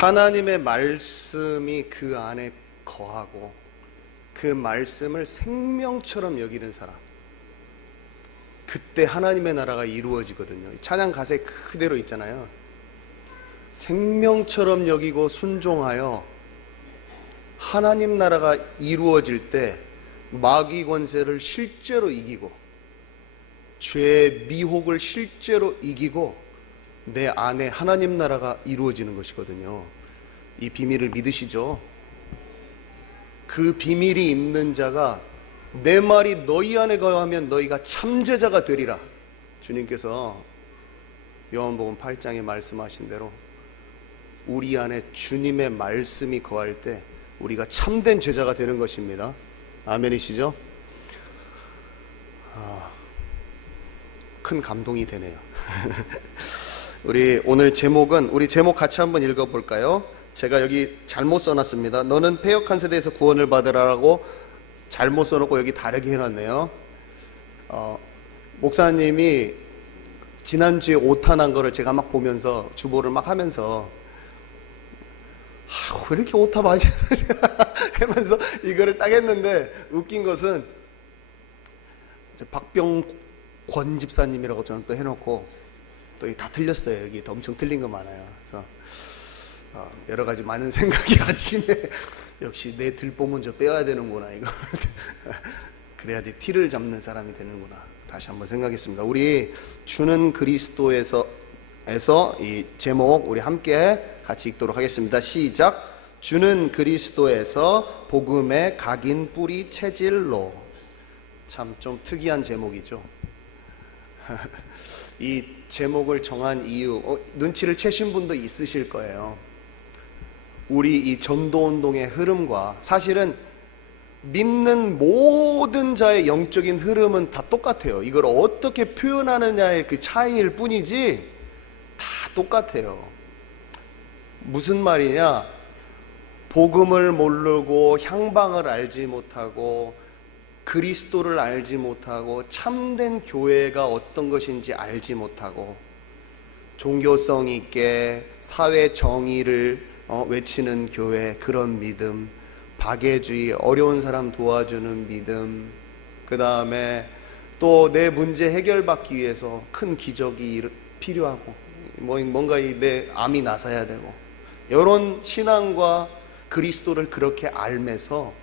하나님의 말씀이 그 안에 거하고 그 말씀을 생명처럼 여기는 사람, 그때 하나님의 나라가 이루어지거든요. 찬양 가사에 그대로 있잖아요. 생명처럼 여기고 순종하여 하나님 나라가 이루어질 때 마귀 권세를 실제로 이기고 죄의 미혹을 실제로 이기고 내 안에 하나님 나라가 이루어지는 것이거든요. 이 비밀을 믿으시죠? 그 비밀이 있는 자가 내 말이 너희 안에 거하면 너희가 참제자가 되리라. 주님께서 요한복음 8장에 말씀하신 대로 우리 안에 주님의 말씀이 거할 때 우리가 참된 제자가 되는 것입니다. 아멘이시죠? 큰 감동이 되네요. 우리 오늘 제목은, 우리 제목 같이 한번 읽어볼까요? 제가 여기 잘못 써놨습니다. 너는 패역한 세대에서 구원을 받으라라고 잘못 써놓고 여기 다르게 해놨네요. 목사님이 지난주에 오타난 거를 제가 막 보면서 주보를 막 하면서 왜 이렇게 오타 많이 하면서 이거를 딱 했는데, 웃긴 것은 박병권 집사님이라고 저는 또 해놓고 또 다 틀렸어요. 여기 엄청 틀린 거 많아요. 그래서 여러 가지 많은 생각이 아침에 역시 내 들보 먼저 빼야 되는구나, 이거. 그래야지 티를 잡는 사람이 되는구나. 다시 한번 생각했습니다. 우리 주는 그리스도에서 이 제목 우리 함께 같이 읽도록 하겠습니다. 시작. 주는 그리스도에서 복음의 각인 뿌리 체질로. 참 좀 특이한 제목이죠. 이 제목을 정한 이유, 눈치를 채신 분도 있으실 거예요. 우리 이 전도운동의 흐름과 사실은 믿는 모든 자의 영적인 흐름은 다 똑같아요. 이걸 어떻게 표현하느냐의 그 차이일 뿐이지 다 똑같아요. 무슨 말이냐? 복음을 모르고 향방을 알지 못하고 그리스도를 알지 못하고 참된 교회가 어떤 것인지 알지 못하고 종교성 있게 사회 정의를 외치는 교회, 그런 믿음, 박애주의, 어려운 사람 도와주는 믿음, 그 다음에 또 내 문제 해결받기 위해서 큰 기적이 필요하고 뭔가 내 암이 나서야 되고, 이런 신앙과 그리스도를 그렇게 알면서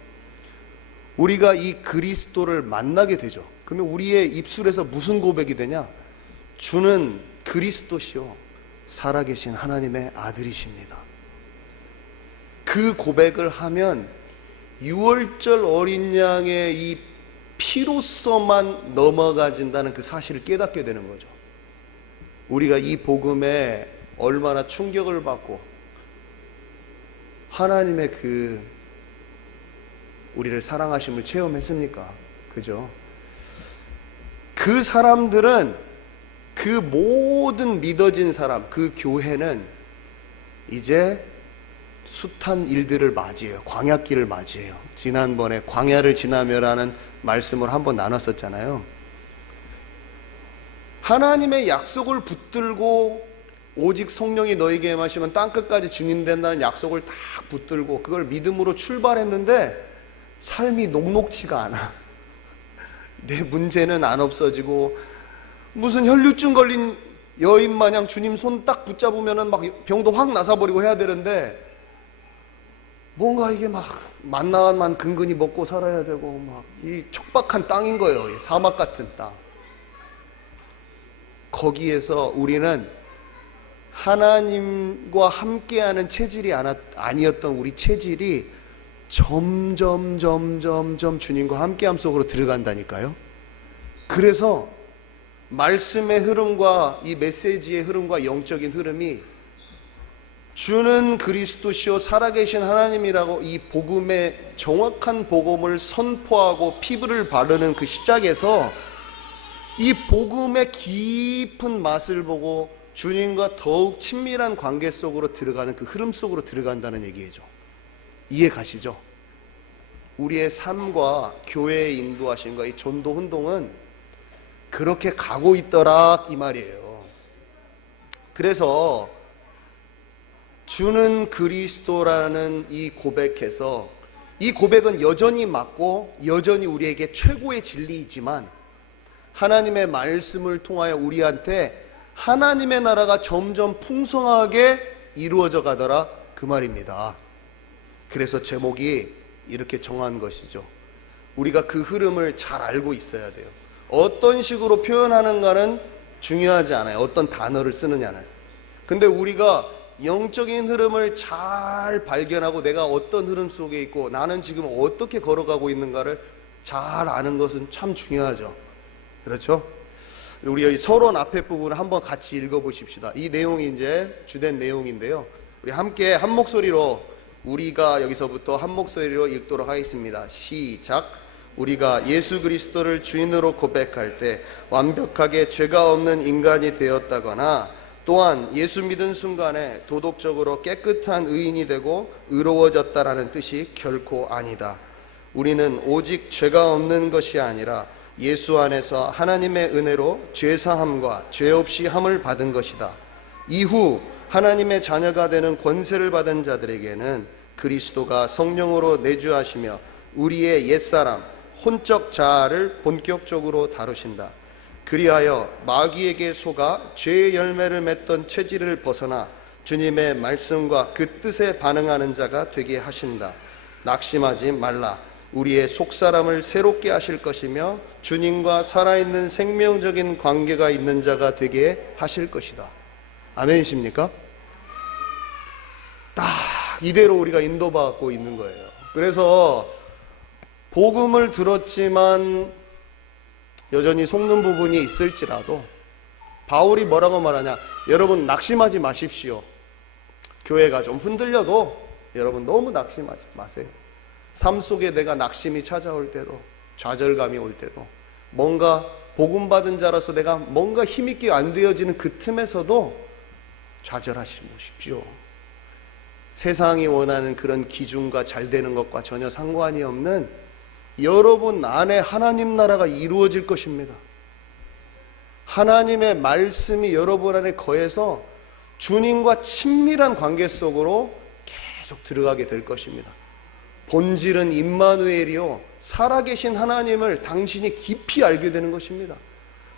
우리가 이 그리스도를 만나게 되죠. 그러면 우리의 입술에서 무슨 고백이 되냐? 주는 그리스도시요 살아계신 하나님의 아들이십니다. 그 고백을 하면 6월절 어린 양의 이 피로서만 넘어가진다는 그 사실을 깨닫게 되는 거죠. 우리가 이 복음에 얼마나 충격을 받고 하나님의 그 우리를 사랑하심을 체험했습니까? 그죠? 그 사람들은, 그 모든 믿어진 사람, 그 교회는 이제 숱한 일들을 맞이해요. 광야길을 맞이해요. 지난번에 광야를 지나며라는 말씀을 한번 나눴었잖아요. 하나님의 약속을 붙들고 오직 성령이 너에게 임하시면 땅끝까지 증인된다는 약속을 딱 붙들고 그걸 믿음으로 출발했는데 삶이 녹록치가 않아. 내 문제는 안 없어지고 무슨 혈류증 걸린 여인 마냥 주님 손 딱 붙잡으면은 막 병도 확 나사버리고 해야 되는데 뭔가 이게 막 만나만 근근히 먹고 살아야 되고 막 이 척박한 땅인 거예요. 이 사막 같은 땅. 거기에서 우리는 하나님과 함께하는 체질이 아니었던 우리 체질이 점점 주님과 함께함 속으로 들어간다니까요. 그래서 말씀의 흐름과 이 메시지의 흐름과 영적인 흐름이 주는 그리스도시요 살아계신 하나님이라고 이 복음의 정확한 복음을 선포하고 피부를 바르는 그 시작에서 이 복음의 깊은 맛을 보고 주님과 더욱 친밀한 관계 속으로 들어가는 그 흐름 속으로 들어간다는 얘기죠. 이해 가시죠? 우리의 삶과 교회의 인도하심과 이 전도 운동은 그렇게 가고 있더라 이 말이에요. 그래서 주는 그리스도라는 이 고백에서, 이 고백은 여전히 맞고 여전히 우리에게 최고의 진리이지만 하나님의 말씀을 통하여 우리한테 하나님의 나라가 점점 풍성하게 이루어져 가더라, 그 말입니다. 그래서 제목이 이렇게 정한 것이죠. 우리가 그 흐름을 잘 알고 있어야 돼요. 어떤 식으로 표현하는가는 중요하지 않아요. 어떤 단어를 쓰느냐는. 근데 우리가 영적인 흐름을 잘 발견하고 내가 어떤 흐름 속에 있고 나는 지금 어떻게 걸어가고 있는가를 잘 아는 것은 참 중요하죠. 그렇죠? 우리 여기 서론 앞에 부분을 한번 같이 읽어보십시다. 이 내용이 이제 주된 내용인데요. 우리 함께 한 목소리로, 우리가 여기서부터 한 목소리로 읽도록 하겠습니다. 시작. 우리가 예수 그리스도를 주인으로 고백할 때 완벽하게 죄가 없는 인간이 되었다거나 또한 예수 믿은 순간에 도덕적으로 깨끗한 의인이 되고 의로워졌다라는 뜻이 결코 아니다. 우리는 오직 죄가 없는 것이 아니라 예수 안에서 하나님의 은혜로 죄사함과 죄 없이 함을 받은 것이다. 이후 하나님의 자녀가 되는 권세를 받은 자들에게는 그리스도가 성령으로 내주하시며 우리의 옛사람 혼적 자아를 본격적으로 다루신다. 그리하여 마귀에게 속아 죄의 열매를 맺던 체질을 벗어나 주님의 말씀과 그 뜻에 반응하는 자가 되게 하신다. 낙심하지 말라. 우리의 속사람을 새롭게 하실 것이며 주님과 살아있는 생명적인 관계가 있는 자가 되게 하실 것이다. 아멘이십니까? 딱 이대로 우리가 인도받고 있는 거예요. 그래서 복음을 들었지만 여전히 속는 부분이 있을지라도 바울이 뭐라고 말하냐, 여러분 낙심하지 마십시오. 교회가 좀 흔들려도 여러분 너무 낙심하지 마세요. 삶 속에 내가 낙심이 찾아올 때도, 좌절감이 올 때도, 뭔가 복음 받은 자라서 내가 뭔가 힘있게 안 되어지는 그 틈에서도 좌절하지 마십시오. 세상이 원하는 그런 기준과 잘 되는 것과 전혀 상관이 없는 여러분 안에 하나님 나라가 이루어질 것입니다. 하나님의 말씀이 여러분 안에 거해서 주님과 친밀한 관계 속으로 계속 들어가게 될 것입니다. 본질은 임마누엘이요, 살아계신 하나님을 당신이 깊이 알게 되는 것입니다.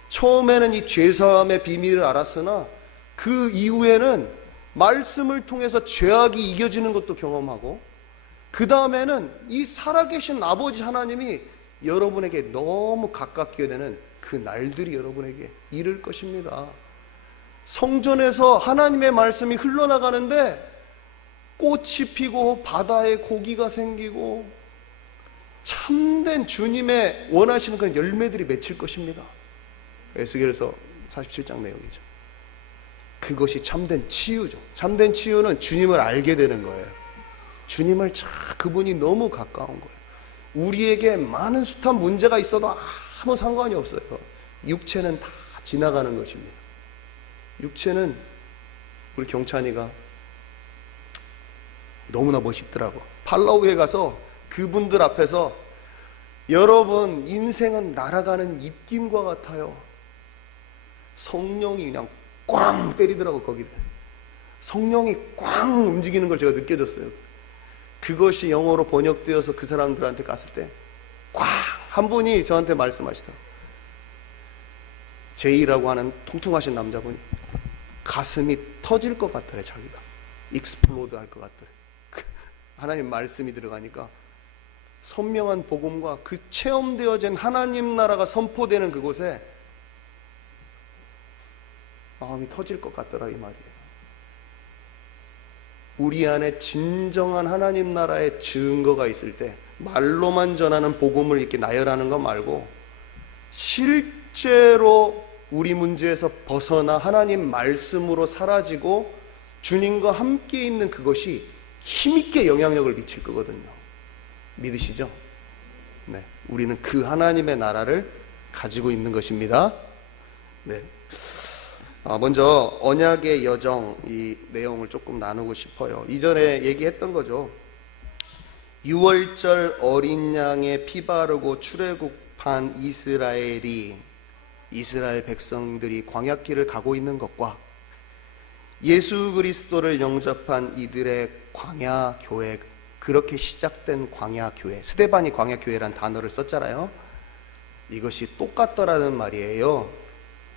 처음에는 이 죄사함의 비밀을 알았으나 그 이후에는 말씀을 통해서 죄악이 이겨지는 것도 경험하고, 그 다음에는 이 살아계신 아버지 하나님이 여러분에게 너무 가깝게 되는 그 날들이 여러분에게 이를 것입니다. 성전에서 하나님의 말씀이 흘러나가는데 꽃이 피고 바다에 고기가 생기고 참된 주님의 원하시는 그런 열매들이 맺힐 것입니다. 에스겔서 47장 내용이죠. 그것이 참된 치유죠. 참된 치유는 주님을 알게 되는 거예요. 주님을 그분이 너무 가까운 거예요. 우리에게 많은 숱한 문제가 있어도 아무 상관이 없어요. 육체는 다 지나가는 것입니다. 육체는, 우리 경찬이가 너무나 멋있더라고. 팔라우에 가서 그분들 앞에서 여러분 인생은 날아가는 입김과 같아요. 성령이 그냥 꽝 때리더라고. 거기를 성령이 꽝 움직이는 걸 제가 느껴졌어요. 그것이 영어로 번역되어서 그 사람들한테 갔을 때 꽝! 한 분이 저한테 말씀하시더라고요. 제이라고 하는 통통하신 남자분이 가슴이 터질 것 같더래. 자기가 익스플로드 할 것 같더래. 하나님 말씀이 들어가니까 선명한 복음과 그 체험되어진 하나님 나라가 선포되는 그곳에 마음이 터질 것 같더라, 이 말이에요. 우리 안에 진정한 하나님 나라의 증거가 있을 때 말로만 전하는 복음을 이렇게 나열하는 거 말고 실제로 우리 문제에서 벗어나 하나님 말씀으로 사라지고 주님과 함께 있는 그것이 힘있게 영향력을 미칠 거거든요. 믿으시죠? 네, 우리는 그 하나님의 나라를 가지고 있는 것입니다. 네. 먼저 언약의 여정, 이 내용을 조금 나누고 싶어요. 이전에 얘기했던 거죠. 6월절 어린 양의 피 바르고 출애굽한 이스라엘 백성들이 광야길을 가고 있는 것과 예수 그리스도를 영접한 이들의 광야 교회, 그렇게 시작된 광야 교회, 스데반이 광야 교회란 단어를 썼잖아요. 이것이 똑같더라는 말이에요.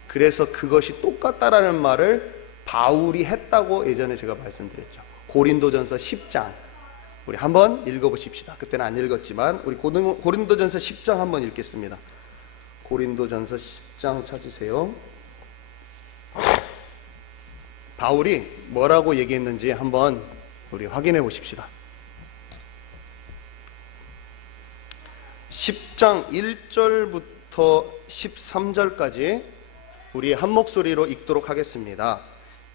그래서 그것이 똑같다라는 말을 바울이 했다고 예전에 제가 말씀드렸죠. 고린도전서 10장 우리 한번 읽어보십시다. 그때는 안 읽었지만 우리 고린도전서 10장 한번 읽겠습니다. 고린도전서 10장 찾으세요. 바울이 뭐라고 얘기했는지 한번 우리 확인해 보십시다. 10장 1절부터 13절까지 우리 한 목소리로 읽도록 하겠습니다.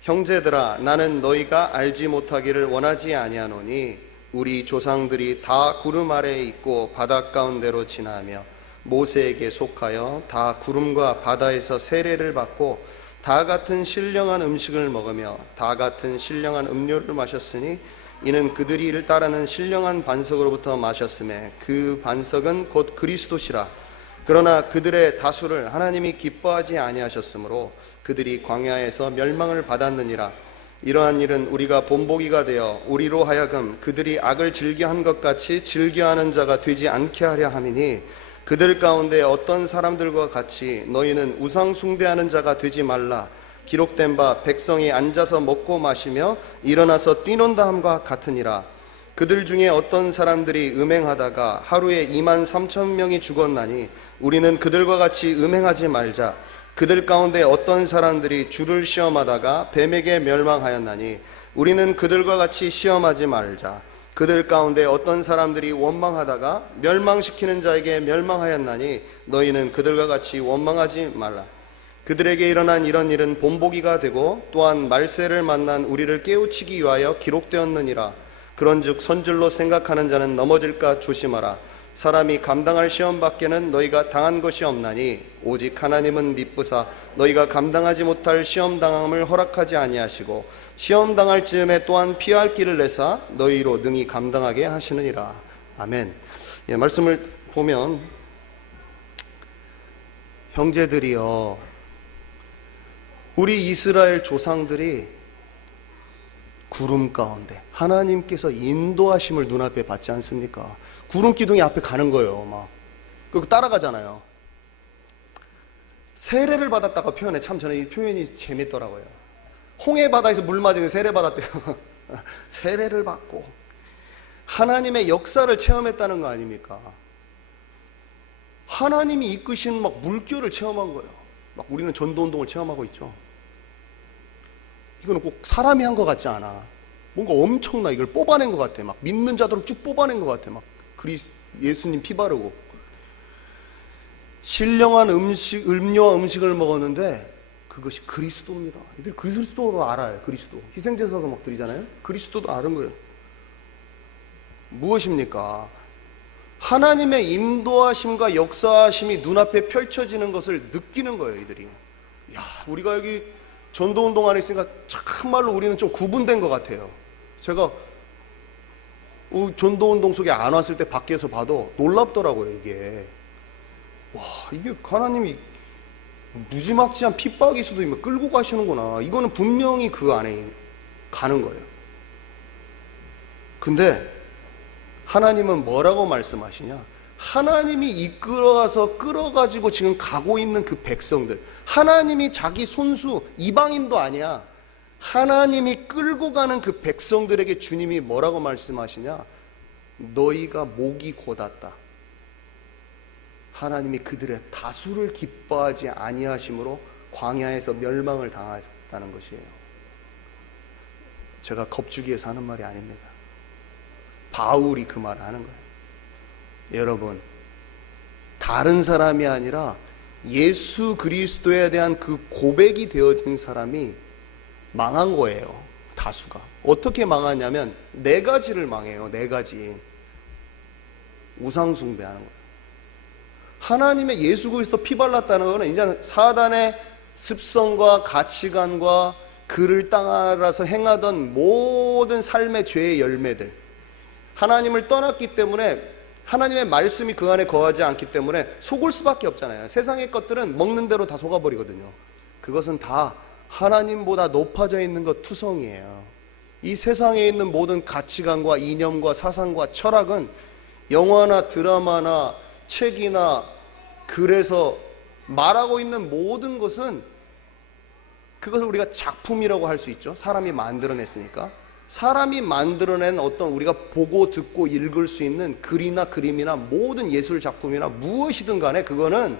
형제들아, 나는 너희가 알지 못하기를 원하지 아니하노니 우리 조상들이 다 구름 아래에 있고 바다 가운데로 지나며 모세에게 속하여 다 구름과 바다에서 세례를 받고 다 같은 신령한 음식을 먹으며 다 같은 신령한 음료를 마셨으니 이는 그들이 이를 따르는 신령한 반석으로부터 마셨음에 그 반석은 곧 그리스도시라. 그러나 그들의 다수를 하나님이 기뻐하지 아니하셨으므로 그들이 광야에서 멸망을 받았느니라. 이러한 일은 우리가 본보기가 되어 우리로 하여금 그들이 악을 즐겨한 것 같이 즐겨하는 자가 되지 않게 하려 함이니 그들 가운데 어떤 사람들과 같이 너희는 우상 숭배하는 자가 되지 말라. 기록된 바 백성이 앉아서 먹고 마시며 일어나서 뛰논다 함과 같으니라. 그들 중에 어떤 사람들이 음행하다가 하루에 23,000명이 죽었나니 우리는 그들과 같이 음행하지 말자. 그들 가운데 어떤 사람들이 주를 시험하다가 뱀에게 멸망하였나니 우리는 그들과 같이 시험하지 말자. 그들 가운데 어떤 사람들이 원망하다가 멸망시키는 자에게 멸망하였나니 너희는 그들과 같이 원망하지 말라. 그들에게 일어난 이런 일은 본보기가 되고 또한 말세를 만난 우리를 깨우치기 위하여 기록되었느니라. 그런즉 선줄로 생각하는 자는 넘어질까 조심하라. 사람이 감당할 시험 밖에는 너희가 당한 것이 없나니 오직 하나님은 미쁘사 너희가 감당하지 못할 시험 당함을 허락하지 아니하시고 시험 당할 즈음에 또한 피할 길을 내사 너희로 능히 감당하게 하시느니라. 아멘. 예, 말씀을 보면 형제들이여, 우리 이스라엘 조상들이 구름 가운데 하나님께서 인도하심을 눈앞에 받지 않습니까? 구름 기둥이 앞에 가는 거예요. 막 그거 따라가잖아요. 세례를 받았다가 표현해. 참 저는 이 표현이 재밌더라고요. 홍해 바다에서 물 맞으면 세례 받았대요. 세례를 받고 하나님의 역사를 체험했다는 거 아닙니까? 하나님이 이끄신 막 물결을 체험한 거예요. 막 우리는 전도운동을 체험하고 있죠. 이거는 꼭 사람이 한 것 같지 않아. 뭔가 엄청나. 이걸 뽑아낸 것 같아. 막 믿는 자들을 쭉 뽑아낸 것 같아. 막 예수님 피 바르고 신령한 음료와 음식을 먹었는데 그것이 그리스도입니다. 이들 그리스도도 알아요. 그리스도 희생제사도 막 드리잖아요. 그리스도도 아는 거예요. 무엇입니까? 하나님의 인도하심과 역사하심이 눈앞에 펼쳐지는 것을 느끼는 거예요. 이들이. 야, 우리가 여기 전도운동 안에 있으니까 참말로 우리는 좀 구분된 것 같아요. 제가 전도운동 속에 안 왔을 때 밖에서 봐도 놀랍더라고요. 이게 와, 이게 하나님이 무지막지한 핍박일 수도 있고 끌고 가시는구나. 이거는 분명히 그 안에 가는 거예요. 근데 하나님은 뭐라고 말씀하시냐? 하나님이 이끌어와서 끌어가지고 지금 가고 있는 그 백성들, 하나님이 자기 손수 이방인도 아니야. 하나님이 끌고 가는 그 백성들에게 주님이 뭐라고 말씀하시냐? 너희가 목이 곧았다. 하나님이 그들의 다수를 기뻐하지 아니하심으로 광야에서 멸망을 당했다는 것이에요. 제가 겁주기에서 하는 말이 아닙니다. 바울이 그 말을 하는 거예요. 여러분, 다른 사람이 아니라 예수 그리스도에 대한 그 고백이 되어진 사람이 망한 거예요. 다수가. 어떻게 망하냐면 네 가지를 망해요. 네 가지. 우상 숭배하는 거예요. 하나님의 예수 그리스도 피 발랐다는 것은 이제 사단의 습성과 가치관과 그를 따라서 행하던 모든 삶의 죄의 열매들, 하나님을 떠났기 때문에 하나님의 말씀이 그 안에 거하지 않기 때문에 속을 수밖에 없잖아요. 세상의 것들은 먹는 대로 다 속아버리거든요. 그것은 다 하나님보다 높아져 있는 것 투성이에요. 이 세상에 있는 모든 가치관과 이념과 사상과 철학은 영화나 드라마나 책이나 글에서 말하고 있는 모든 것은 그것을 우리가 작품이라고 할 수 있죠. 사람이 만들어냈으니까. 사람이 만들어낸 어떤 우리가 보고 듣고 읽을 수 있는 글이나 그림이나 모든 예술 작품이나 무엇이든 간에 그거는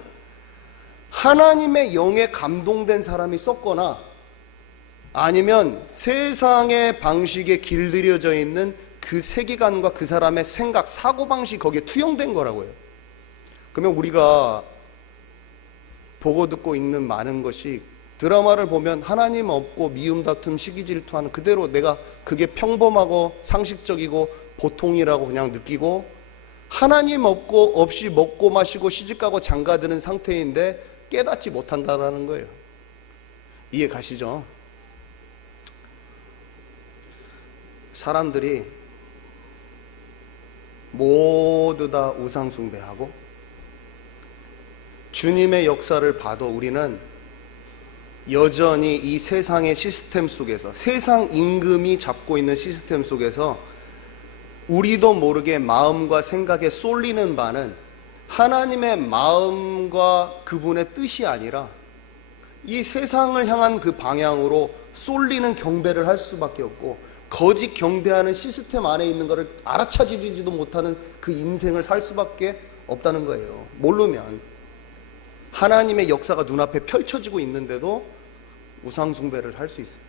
하나님의 영에 감동된 사람이 썼거나 아니면 세상의 방식에 길들여져 있는 그 세계관과 그 사람의 생각, 사고방식이 거기에 투영된 거라고요. 그러면 우리가 보고 듣고 읽는 많은 것이 드라마를 보면 하나님 없고 미움 다툼 시기 질투하는 그대로 내가 그게 평범하고 상식적이고 보통이라고 그냥 느끼고 하나님 없고 없이 먹고 마시고 시집가고 장가드는 상태인데 깨닫지 못한다라는 거예요. 이해 가시죠? 사람들이 모두 다 우상 숭배하고 주님의 역사를 봐도 우리는 여전히 이 세상의 시스템 속에서 세상 임금이 잡고 있는 시스템 속에서 우리도 모르게 마음과 생각에 쏠리는 바는 하나님의 마음과 그분의 뜻이 아니라 이 세상을 향한 그 방향으로 쏠리는 경배를 할 수밖에 없고 거짓 경배하는 시스템 안에 있는 것을 알아차리지도 못하는 그 인생을 살 수밖에 없다는 거예요. 모르면 하나님의 역사가 눈앞에 펼쳐지고 있는데도 우상 숭배를 할 수 있어요.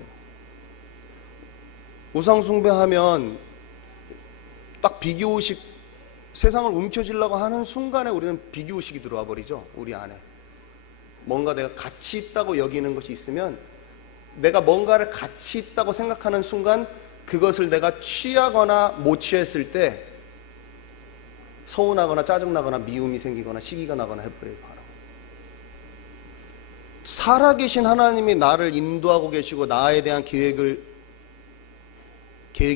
우상 숭배하면 딱 비교의식, 세상을 움켜쥐려고 하는 순간에 우리는 비교의식이 들어와 버리죠. 우리 안에 뭔가 내가 가치 있다고 여기는 것이 있으면 내가 뭔가를 가치 있다고 생각하는 순간 그것을 내가 취하거나 못 취했을 때 서운하거나 짜증나거나 미움이 생기거나 시기가 나거나 해버려요. 바로 살아계신 하나님이 나를 인도하고 계시고 나에 대한 계획이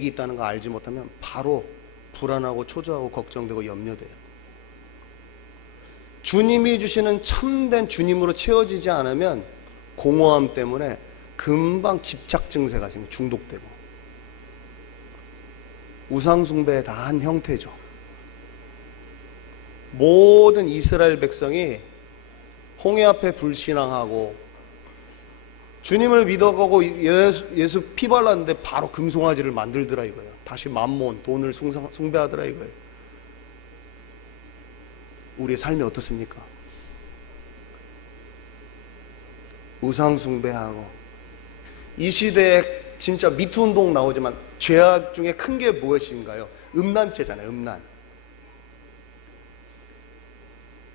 있다는 걸 알지 못하면 바로 불안하고 초조하고 걱정되고 염려돼요. 주님이 주시는 참된 주님으로 채워지지 않으면 공허함 때문에 금방 집착 증세가 생겨 중독되고 우상숭배의 다 한 형태죠. 모든 이스라엘 백성이 홍해 앞에 불신앙하고 주님을 믿어가고 예수 피 발랐는데 바로 금송아지를 만들더라 이거예요. 다시 만몬, 돈을 숭배하더라 이거예요. 우리의 삶이 어떻습니까? 우상숭배하고 이 시대에 진짜 미투운동 나오지만 죄악 중에 큰 게 무엇인가요? 음란죄잖아요. 음란.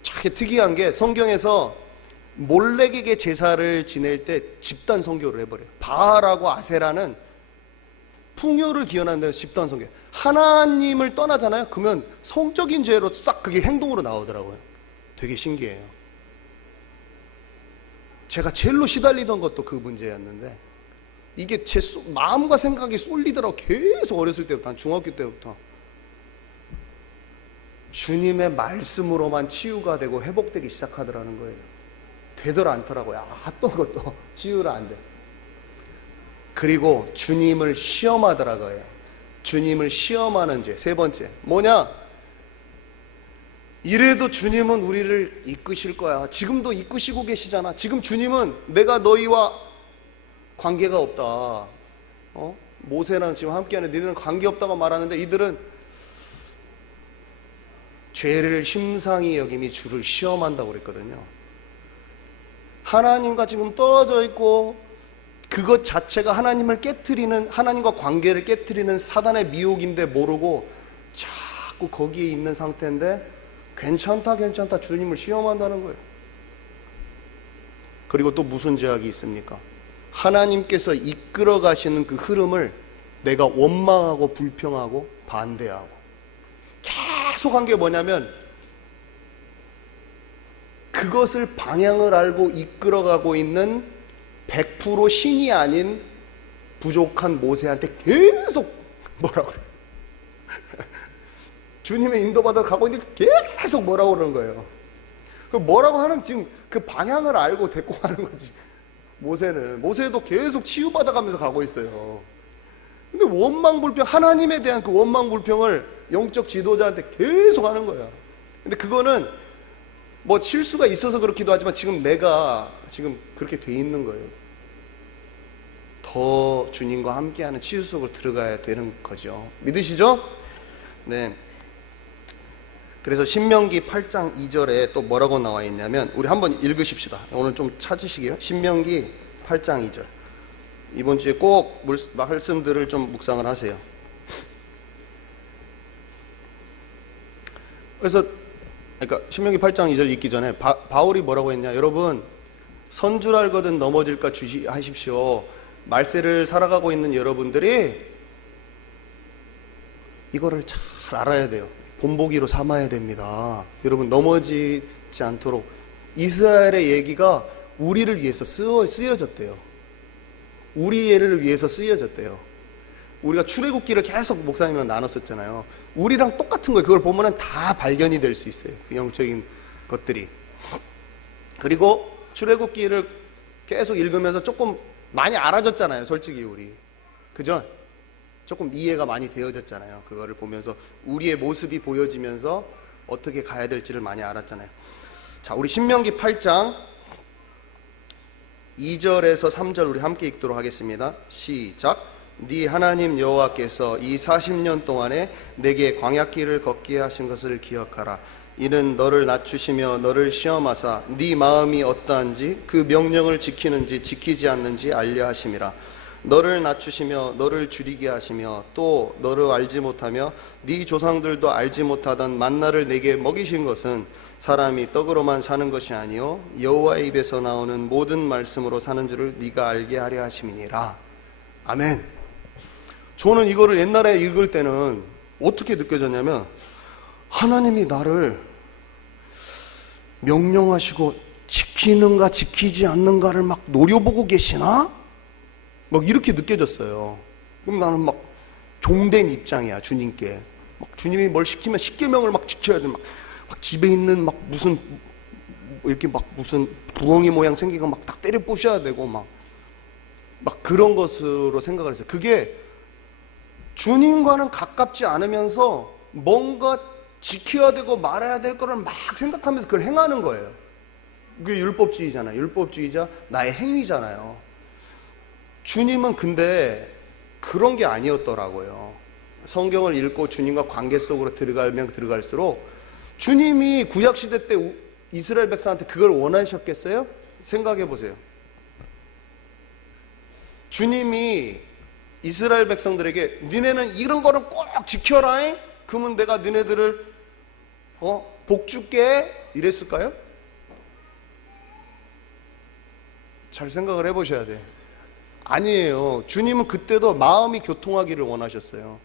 참 특이한 게 성경에서 몰렉에게 제사를 지낼 때 집단 선교를 해버려요. 바알하고 아세라는 풍요를 기원하는 데서 집단 선교. 하나님을 떠나잖아요. 그러면 성적인 죄로 싹 그게 행동으로 나오더라고요. 되게 신기해요. 제가 제일로 시달리던 것도 그 문제였는데 이게 제 마음과 생각이 쏠리더라고. 계속 어렸을 때부터, 한 중학교 때부터. 주님의 말씀으로만 치유가 되고 회복되기 시작하더라는 거예요. 되더라 않더라고요. 또 그것도 치유가 안 돼. 그리고 주님을 시험하더라고요. 주님을 시험하는 죄. 세 번째 뭐냐? 이래도 주님은 우리를 이끄실 거야. 지금도 이끄시고 계시잖아. 지금 주님은 내가 너희와 관계가 없다. 모세랑 지금 함께하는 너희는 관계없다고 말하는데 이들은 죄를 심상히 여김이 주를 시험한다고 그랬거든요. 하나님과 지금 떨어져 있고 그것 자체가 하나님을 깨트리는, 하나님과 관계를 깨트리는 사단의 미혹인데 모르고 자꾸 거기에 있는 상태인데 괜찮다 주님을 시험한다는 거예요. 그리고 또 무슨 죄악이 있습니까? 하나님께서 이끌어 가시는 그 흐름을 내가 원망하고 불평하고 반대하고 계속 한 게 뭐냐면 그것을 방향을 알고 이끌어가고 있는 100% 신이 아닌 부족한 모세한테 계속 뭐라고 그래요? 주님의 인도받아 가고 있는데 계속 뭐라고 그러는 거예요. 그 뭐라고 하는 지금 그 방향을 알고 데리고 가는 거지. 모세도 계속 치유받아가면서 가고 있어요. 근데 원망불평, 하나님에 대한 그 원망불평을 영적 지도자한테 계속 하는 거야. 근데 그거는 뭐 실수가 있어서 그렇기도 하지만 지금 내가 지금 그렇게 돼 있는 거예요. 더 주님과 함께하는 치유 속으로 들어가야 되는 거죠. 믿으시죠? 네. 그래서 신명기 8장 2절에 또 뭐라고 나와 있냐면, 우리 한번 읽으십시다. 오늘 좀 찾으시게요. 신명기 8장 2절. 이번 주에 꼭 말씀들을 좀 묵상을 하세요. 그래서 그러니까 신명기 8장 2절 읽기 전에 바울이 뭐라고 했냐? 여러분, 선줄 알거든 넘어질까 주시하십시오. 말세를 살아가고 있는 여러분들이 이거를 잘 알아야 돼요. 본보기로 삼아야 됩니다. 여러분, 넘어지지 않도록. 이스라엘의 얘기가 우리를 위해서 쓰여졌대요. 우리 애를 위해서 쓰여졌대요. 우리가 출애굽기를 계속 목사님이랑 나눴었잖아요. 우리랑 똑같은 거예요. 그걸 보면은 다 발견이 될 수 있어요. 그 영적인 것들이. 그리고 출애굽기를 계속 읽으면서 조금 많이 알아졌잖아요. 솔직히 우리. 그죠? 조금 이해가 많이 되어졌잖아요. 그거를 보면서 우리의 모습이 보여지면서 어떻게 가야 될지를 많이 알았잖아요. 자, 우리 신명기 8장 2절에서 3절 우리 함께 읽도록 하겠습니다. 시작. 네 하나님 여호와께서 이 40년 동안에 내게 광야길을 걷게 하신 것을 기억하라. 이는 너를 낮추시며 너를 시험하사 네 마음이 어떠한지 그 명령을 지키는지 지키지 않는지 알려 하심이라. 너를 낮추시며 너를 줄이게 하시며 또 너를 알지 못하며 네 조상들도 알지 못하던 만나를 내게 먹이신 것은 사람이 떡으로만 사는 것이 아니요 여호와의 입에서 나오는 모든 말씀으로 사는 줄을 네가 알게 하려 하심이니라. 아멘. 저는 이거를 옛날에 읽을 때는 어떻게 느껴졌냐면, 하나님이 나를 명령하시고 지키는가 지키지 않는가를 막 노려보고 계시나? 막 이렇게 느껴졌어요. 그럼 나는 막 종된 입장이야, 주님께. 막 주님이 뭘 시키면 십계명을 막 지켜야 돼. 막 집에 있는 막 무슨 이렇게 막 무슨 부엉이 모양 생긴 거 막 딱 때려 부셔야 되고 막 그런 것으로 생각을 했어요. 그게 주님과는 가깝지 않으면서 뭔가 지켜야 되고 말아야 될 거를 막 생각하면서 그걸 행하는 거예요. 그게 율법주의잖아요. 율법주의자 나의 행위잖아요. 주님은 근데 그런 게 아니었더라고요. 성경을 읽고 주님과 관계 속으로 들어가면 들어갈수록 주님이 구약시대 때 이스라엘 백성한테 그걸 원하셨겠어요? 생각해 보세요. 주님이 이스라엘 백성들에게 니네는 이런 거는 꼭 지켜라. 그러면 내가 너네들을 복 줄게 이랬을까요? 잘 생각을 해보셔야 돼. 아니에요. 주님은 그때도 마음이 교통하기를 원하셨어요.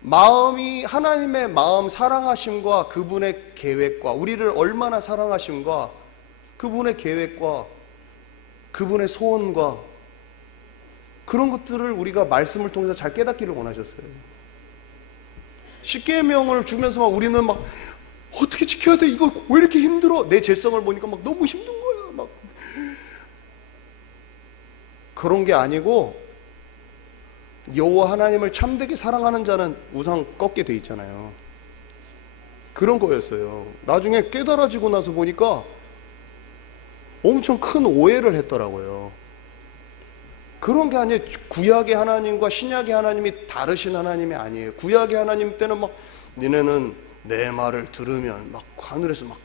마음이 하나님의 마음 사랑하심과 그분의 계획과 우리를 얼마나 사랑하심과 그분의 계획과 그분의 소원과 그런 것들을 우리가 말씀을 통해서 잘 깨닫기를 원하셨어요. 십계명을 주면서 막 우리는 막 어떻게 지켜야 돼? 이거 왜 이렇게 힘들어? 내 죄성을 보니까 막 너무 힘든 거야. 막 그런 게 아니고, 여호와 하나님을 참되게 사랑하는 자는 우상 꺾게 돼 있잖아요. 그런 거였어요. 나중에 깨달아지고 나서 보니까 엄청 큰 오해를 했더라고요. 그런 게 아니에요. 구약의 하나님과 신약의 하나님이 다르신 하나님이 아니에요. 구약의 하나님 때는 막 니네는 내 말을 들으면 막 하늘에서 막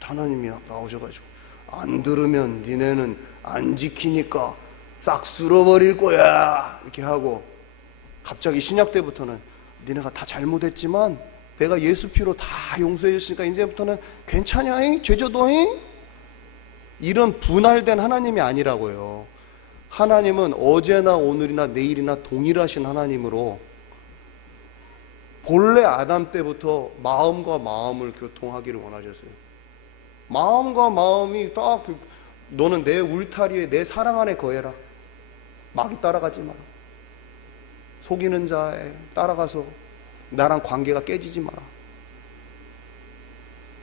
하나님이 나오셔가지고 안 들으면 니네는 안 지키니까 싹 쓸어버릴 거야 이렇게 하고, 갑자기 신약 때부터는 니네가 다 잘못했지만 내가 예수 피로 다 용서해 줬으니까 이제부터는 괜찮냐? 죄져도? 이런 분할된 하나님이 아니라고요. 하나님은 어제나 오늘이나 내일이나 동일하신 하나님으로 본래 아담 때부터 마음과 마음을 교통하기를 원하셨어요. 마음과 마음이 딱 너는 내 울타리에 내 사랑 안에 거해라. 마귀 따라가지 마라. 속이는 자에 따라가서 나랑 관계가 깨지지 마라.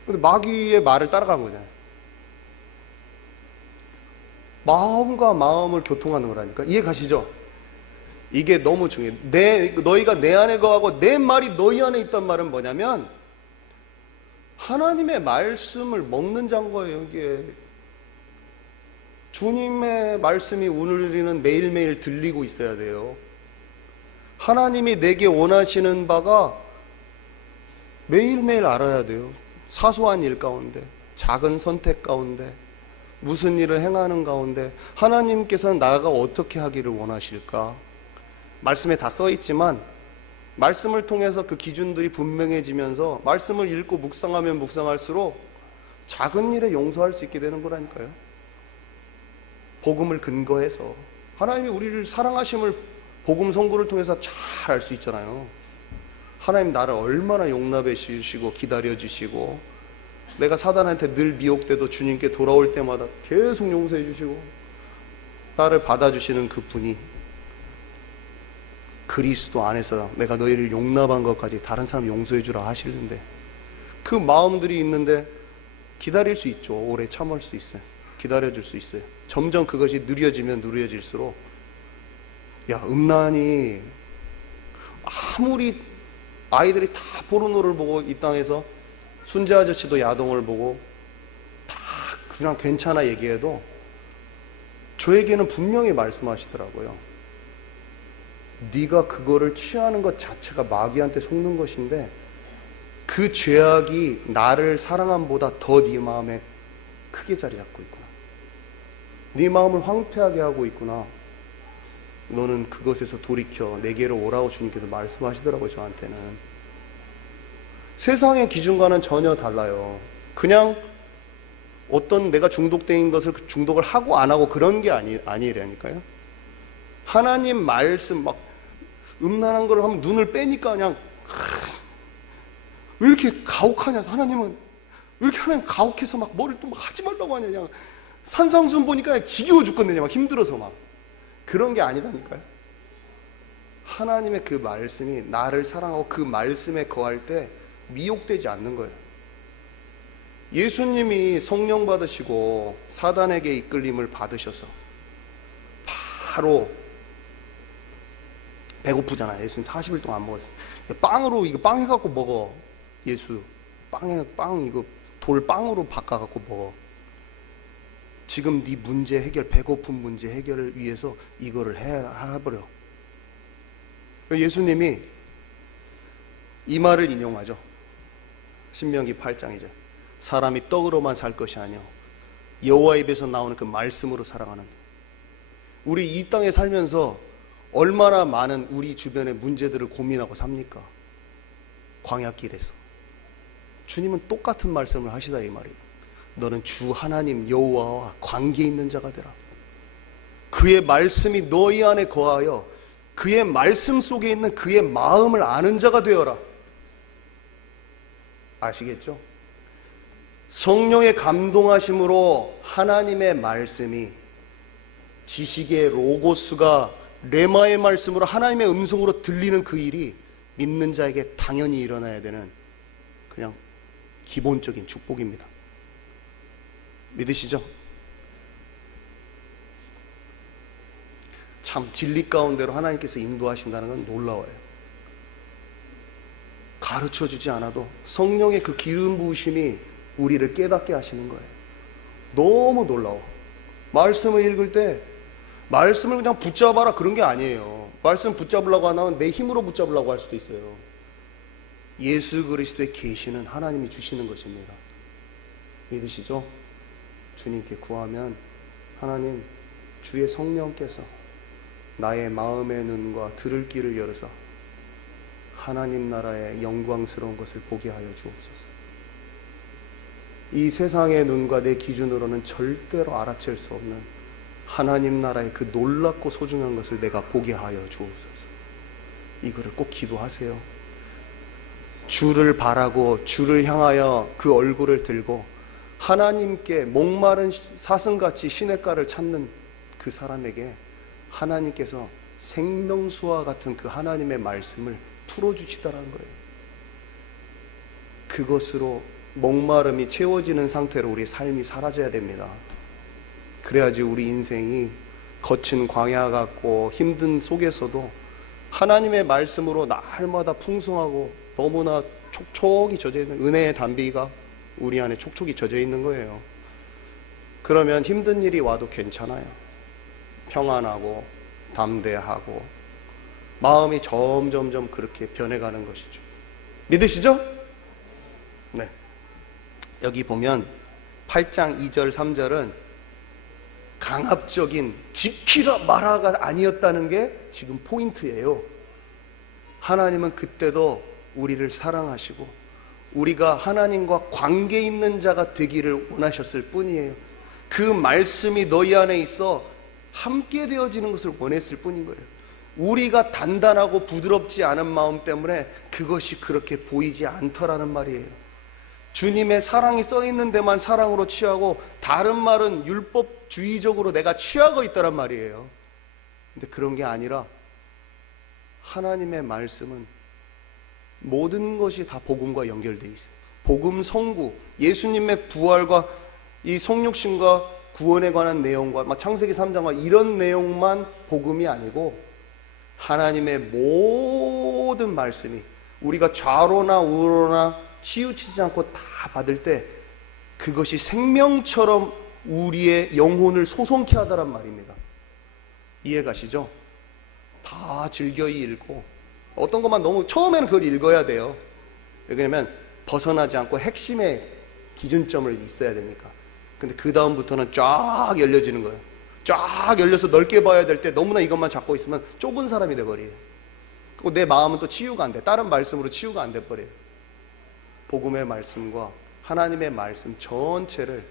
근데 마귀의 말을 따라간 거잖아요. 마음과 마음을 교통하는 거라니까. 이해 가시죠? 이게 너무 중요해요. 너희가 내 안에 거하고 내 말이 너희 안에 있단 말은 뭐냐면 하나님의 말씀을 먹는 자인 거예요. 이게 주님의 말씀이 우리는 매일매일 들리고 있어야 돼요. 하나님이 내게 원하시는 바가 매일매일 알아야 돼요. 사소한 일 가운데, 작은 선택 가운데, 무슨 일을 행하는 가운데 하나님께서는 나가 어떻게 하기를 원하실까? 말씀에 다 써 있지만 말씀을 통해서 그 기준들이 분명해지면서 말씀을 읽고 묵상하면 묵상할수록 작은 일에 용서할 수 있게 되는 거라니까요. 복음을 근거해서 하나님이 우리를 사랑하심을 복음 선고를 통해서 잘 알 수 있잖아요. 하나님 나를 얼마나 용납해 주시고 기다려 주시고, 내가 사단한테 늘 미혹돼도 주님께 돌아올 때마다 계속 용서해 주시고 나를 받아주시는 그 분이 그리스도 안에서 내가 너희를 용납한 것까지 다른 사람 용서해 주라 하시는데, 그 마음들이 있는데 기다릴 수 있죠. 오래 참을 수 있어요. 기다려 줄 수 있어요. 점점 그것이 느려지면 느려질수록, 야, 음란이 아무리 아이들이 다 포르노를 보고 이 땅에서 순재 아저씨도 야동을 보고 다 그냥 괜찮아 얘기해도 저에게는 분명히 말씀하시더라고요. 네가 그거를 취하는 것 자체가 마귀한테 속는 것인데 그 죄악이 나를 사랑함보다 더 네 마음에 크게 자리 잡고 있구나. 네 마음을 황폐하게 하고 있구나. 너는 그것에서 돌이켜 내게로 오라고 주님께서 말씀하시더라고요. 저한테는 세상의 기준과는 전혀 달라요. 그냥 어떤 내가 중독된 것을 중독을 하고 안 하고 그런 게 아니라니까요. 하나님 말씀 막 음란한 걸 하면 눈을 빼니까 그냥 왜 이렇게 가혹하냐. 하나님은 왜 이렇게 하나님 가혹해서 막 뭐를 또 막 하지 말라고 하냐. 그냥 산상수훈 보니까 그냥 지겨워 죽겠네. 막 힘들어서 막. 그런 게 아니다니까요. 하나님의 그 말씀이 나를 사랑하고 그 말씀에 거할 때 미혹되지 않는 거예요. 예수님이 성령 받으시고 사단에게 이끌림을 받으셔서 바로 배고프잖아요. 예수님 40일 동안 안 먹었어요. 빵으로 이거 빵 해갖고 먹어. 예수 빵 이거 돌 빵으로 바꿔갖고 먹어. 지금 네 문제 해결, 배고픈 문제 해결을 위해서 이거를 해버려. 예수님이 이 말을 인용하죠. 신명기 8장이죠. 사람이 떡으로만 살 것이 아니요 여호와 입에서 나오는 그 말씀으로 살아가는. 우리 이 땅에 살면서 얼마나 많은 우리 주변의 문제들을 고민하고 삽니까? 광야길에서 주님은 똑같은 말씀을 하시다 이 말이에요. 너는 주 하나님 여호와와 관계 있는 자가 되라. 그의 말씀이 너희 안에 거하여 그의 말씀 속에 있는 그의 마음을 아는 자가 되어라. 아시겠죠? 성령의 감동하심으로 하나님의 말씀이 지식의 로고스가 레마의 말씀으로 하나님의 음성으로 들리는 그 일이 믿는 자에게 당연히 일어나야 되는 그냥 기본적인 축복입니다. 믿으시죠? 참 진리 가운데로 하나님께서 인도하신다는 건 놀라워요. 가르쳐주지 않아도 성령의 그 기름 부으심이 우리를 깨닫게 하시는 거예요. 너무 놀라워. 말씀을 읽을 때 말씀을 그냥 붙잡아라 그런 게 아니에요. 말씀 붙잡으려고 하면 내 힘으로 붙잡으려고 할 수도 있어요. 예수 그리스도의 계시는 하나님이 주시는 것입니다. 믿으시죠? 주님께 구하면 하나님 주의 성령께서 나의 마음의 눈과 들을 귀를 열어서 하나님 나라의 영광스러운 것을 보게 하여 주옵소서. 이 세상의 눈과 내 기준으로는 절대로 알아챌 수 없는 하나님 나라의 그 놀랍고 소중한 것을 내가 보게 하여 주옵소서. 이거를 꼭 기도하세요. 주를 바라고 주를 향하여 그 얼굴을 들고 하나님께 목마른 사슴같이 시냇가를 찾는 그 사람에게 하나님께서 생명수와 같은 그 하나님의 말씀을 풀어주시다라는 거예요. 그것으로 목마름이 채워지는 상태로 우리의 삶이 사라져야 됩니다. 그래야지 우리 인생이 거친 광야 같고 힘든 속에서도 하나님의 말씀으로 날마다 풍성하고 너무나 촉촉이 젖어 있는 은혜의 담비가 우리 안에 촉촉이 젖어 있는 거예요. 그러면 힘든 일이 와도 괜찮아요. 평안하고 담대하고 마음이 점점점 그렇게 변해가는 것이죠. 믿으시죠? 네. 여기 보면 8장 2절 3절은 강압적인 지키라 말아가 아니었다는 게 지금 포인트예요. 하나님은 그때도 우리를 사랑하시고 우리가 하나님과 관계 있는 자가 되기를 원하셨을 뿐이에요. 그 말씀이 너희 안에 있어 함께 되어지는 것을 원했을 뿐인 거예요. 우리가 단단하고 부드럽지 않은 마음 때문에 그것이 그렇게 보이지 않더라는 말이에요. 주님의 사랑이 써 있는 데만 사랑으로 취하고 다른 말은 율법주의적으로 내가 취하고 있다란 말이에요. 근데 그런 게 아니라 하나님의 말씀은 모든 것이 다 복음과 연결되어 있어요. 복음 성구, 예수님의 부활과 이 성육신과 구원에 관한 내용과 창세기 3장과 이런 내용만 복음이 아니고 하나님의 모든 말씀이 우리가 좌로나 우로나 치우치지 않고 다 받을 때 그것이 생명처럼 우리의 영혼을 소송케 하다란 말입니다. 이해가시죠? 다 즐겨이 읽고 어떤 것만 너무 처음에는 그걸 읽어야 돼요. 왜냐하면 벗어나지 않고 핵심의 기준점을 있어야 되니까. 근데 그 다음부터는 쫙 열려지는 거예요. 쫙 열려서 넓게 봐야 될 때 너무나 이것만 잡고 있으면 좁은 사람이 돼버려요. 그리고 내 마음은 또 치유가 안 돼. 다른 말씀으로 치유가 안 돼버려요. 복음의 말씀과 하나님의 말씀 전체를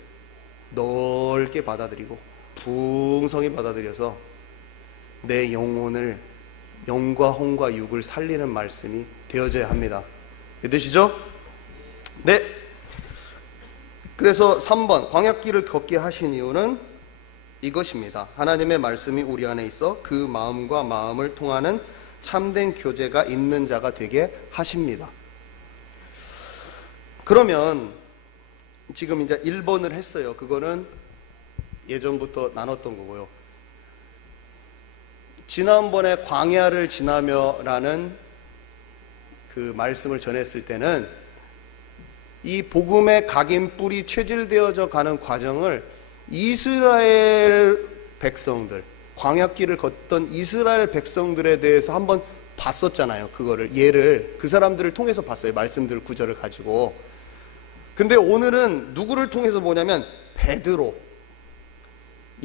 넓게 받아들이고 풍성히 받아들여서 내 영혼을 영과 혼과 육을 살리는 말씀이 되어져야 합니다. 믿으시죠? 네. 그래서 3번 광야길을 걷게 하신 이유는 이것입니다. 하나님의 말씀이 우리 안에 있어 그 마음과 마음을 통하는 참된 교제가 있는 자가 되게 하십니다. 그러면 지금 이제 1번을 했어요. 그거는 예전부터 나눴던 거고요. 지난번에 광야를 지나며라는 그 말씀을 전했을 때는 이 복음의 각인뿔이 체질되어져 가는 과정을 이스라엘 백성들, 광야길을 걷던 이스라엘 백성들에 대해서 한번 봤었잖아요. 그거를 예를 그 사람들을 통해서 봤어요. 말씀들 구절을 가지고. 근데 오늘은 누구를 통해서 보냐면 베드로,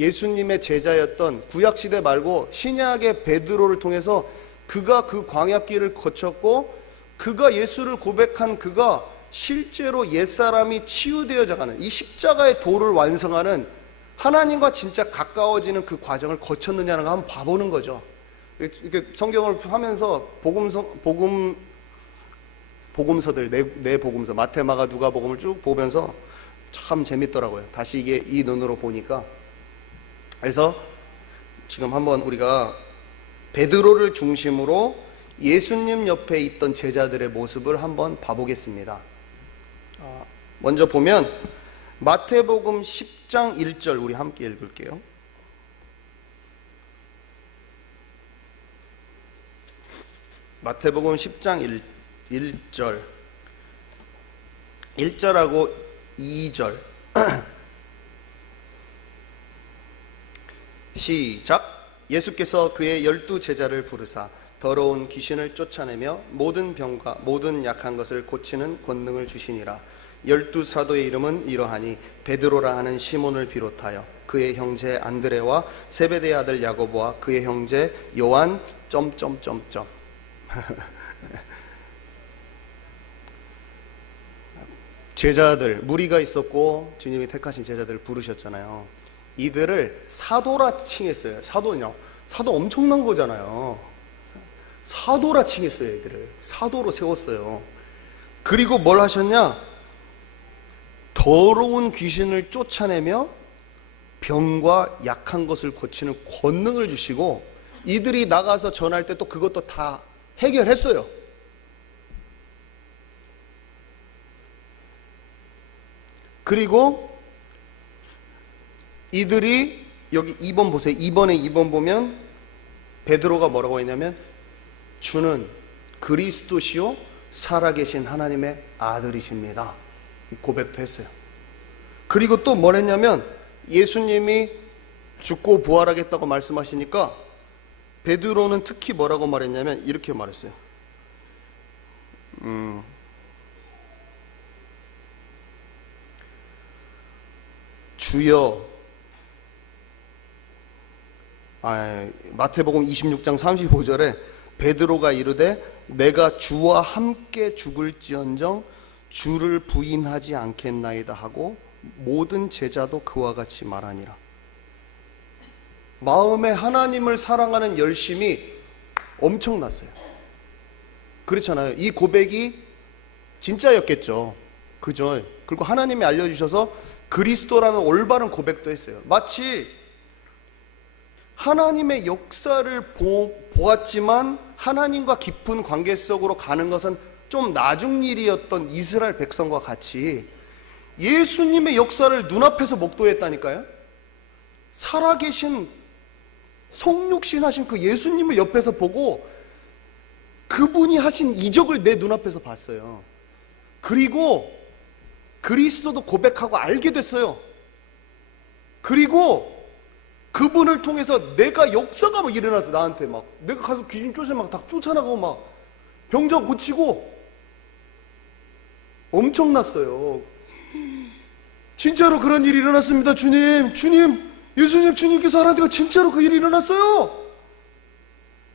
예수님의 제자였던 구약시대 말고 신약의 베드로를 통해서 그가 그 광야길을 거쳤고 그가 예수를 고백한 그가 실제로 옛사람이 치유되어져 가는 이 십자가의 도를 완성하는 하나님과 진짜 가까워지는 그 과정을 거쳤느냐는 걸 한번 봐보는 거죠. 이렇게 성경을 하면서 복음서들 네 복음서 마태, 마가, 누가복음을 쭉 보면서 참 재밌더라고요. 다시 이게 이 눈으로 보니까. 그래서 지금 한번 우리가 베드로를 중심으로 예수님 옆에 있던 제자들의 모습을 한번 봐보겠습니다. 먼저 보면 마태복음 10장 1절 우리 함께 읽을게요. 마태복음 10장 1절 1절하고 2절 시작. 예수께서 그의 12 제자를 부르사 더러운 귀신을 쫓아내며 모든 병과 모든 약한 것을 고치는 권능을 주시니라. 12 사도의 이름은 이러하니 베드로라 하는 시몬을 비롯하여 그의 형제 안드레와 세베대의 아들 야고보와 그의 형제 요한 점점점점 제자들, 무리가 있었고 주님이 택하신 제자들을 부르셨잖아요. 이들을 사도라 칭했어요. 사도는요, 사도 엄청난 거잖아요. 사도라 칭했어요. 이들을 사도로 세웠어요. 그리고 뭘 하셨냐? 더러운 귀신을 쫓아내며 병과 약한 것을 고치는 권능을 주시고 이들이 나가서 전할 때 또 그것도 다 해결했어요. 그리고 이들이 여기 2번 보세요. 2번 보면 베드로가 뭐라고 했냐면 주는 그리스도시요 살아계신 하나님의 아들이십니다. 고백도 했어요. 그리고 또 뭘 했냐면 예수님이 죽고 부활하겠다고 말씀하시니까 베드로는 특히 뭐라고 말했냐면 이렇게 말했어요. 주여, 마태복음 26장 35절에 베드로가 이르되 내가 주와 함께 죽을지언정 주를 부인하지 않겠나이다 하고 모든 제자도 그와 같이 말하니라. 마음에 하나님을 사랑하는 열심이 엄청났어요. 그렇잖아요. 이 고백이 진짜였겠죠. 그죠? 그리고 하나님이 알려주셔서 그리스도라는 올바른 고백도 했어요. 마치 하나님의 역사를 보았지만 하나님과 깊은 관계 속으로 가는 것은 좀 나중 일이었던 이스라엘 백성과 같이 예수님의 역사를 눈앞에서 목도했다니까요. 살아계신 성육신 하신 그 예수님을 옆에서 보고 그분이 하신 이적을 내 눈앞에서 봤어요. 그리고 그리스도도 고백하고 알게 됐어요. 그리고 그분을 통해서 내가 역사가 막 일어나서 나한테 막 내가 가서 귀신 쫓아 막 다 쫓아나가고 막 병자 고치고 엄청났어요. 진짜로 그런 일이 일어났습니다. 주님, 예수님, 주님께서 하라니까 진짜로 그 일이 일어났어요.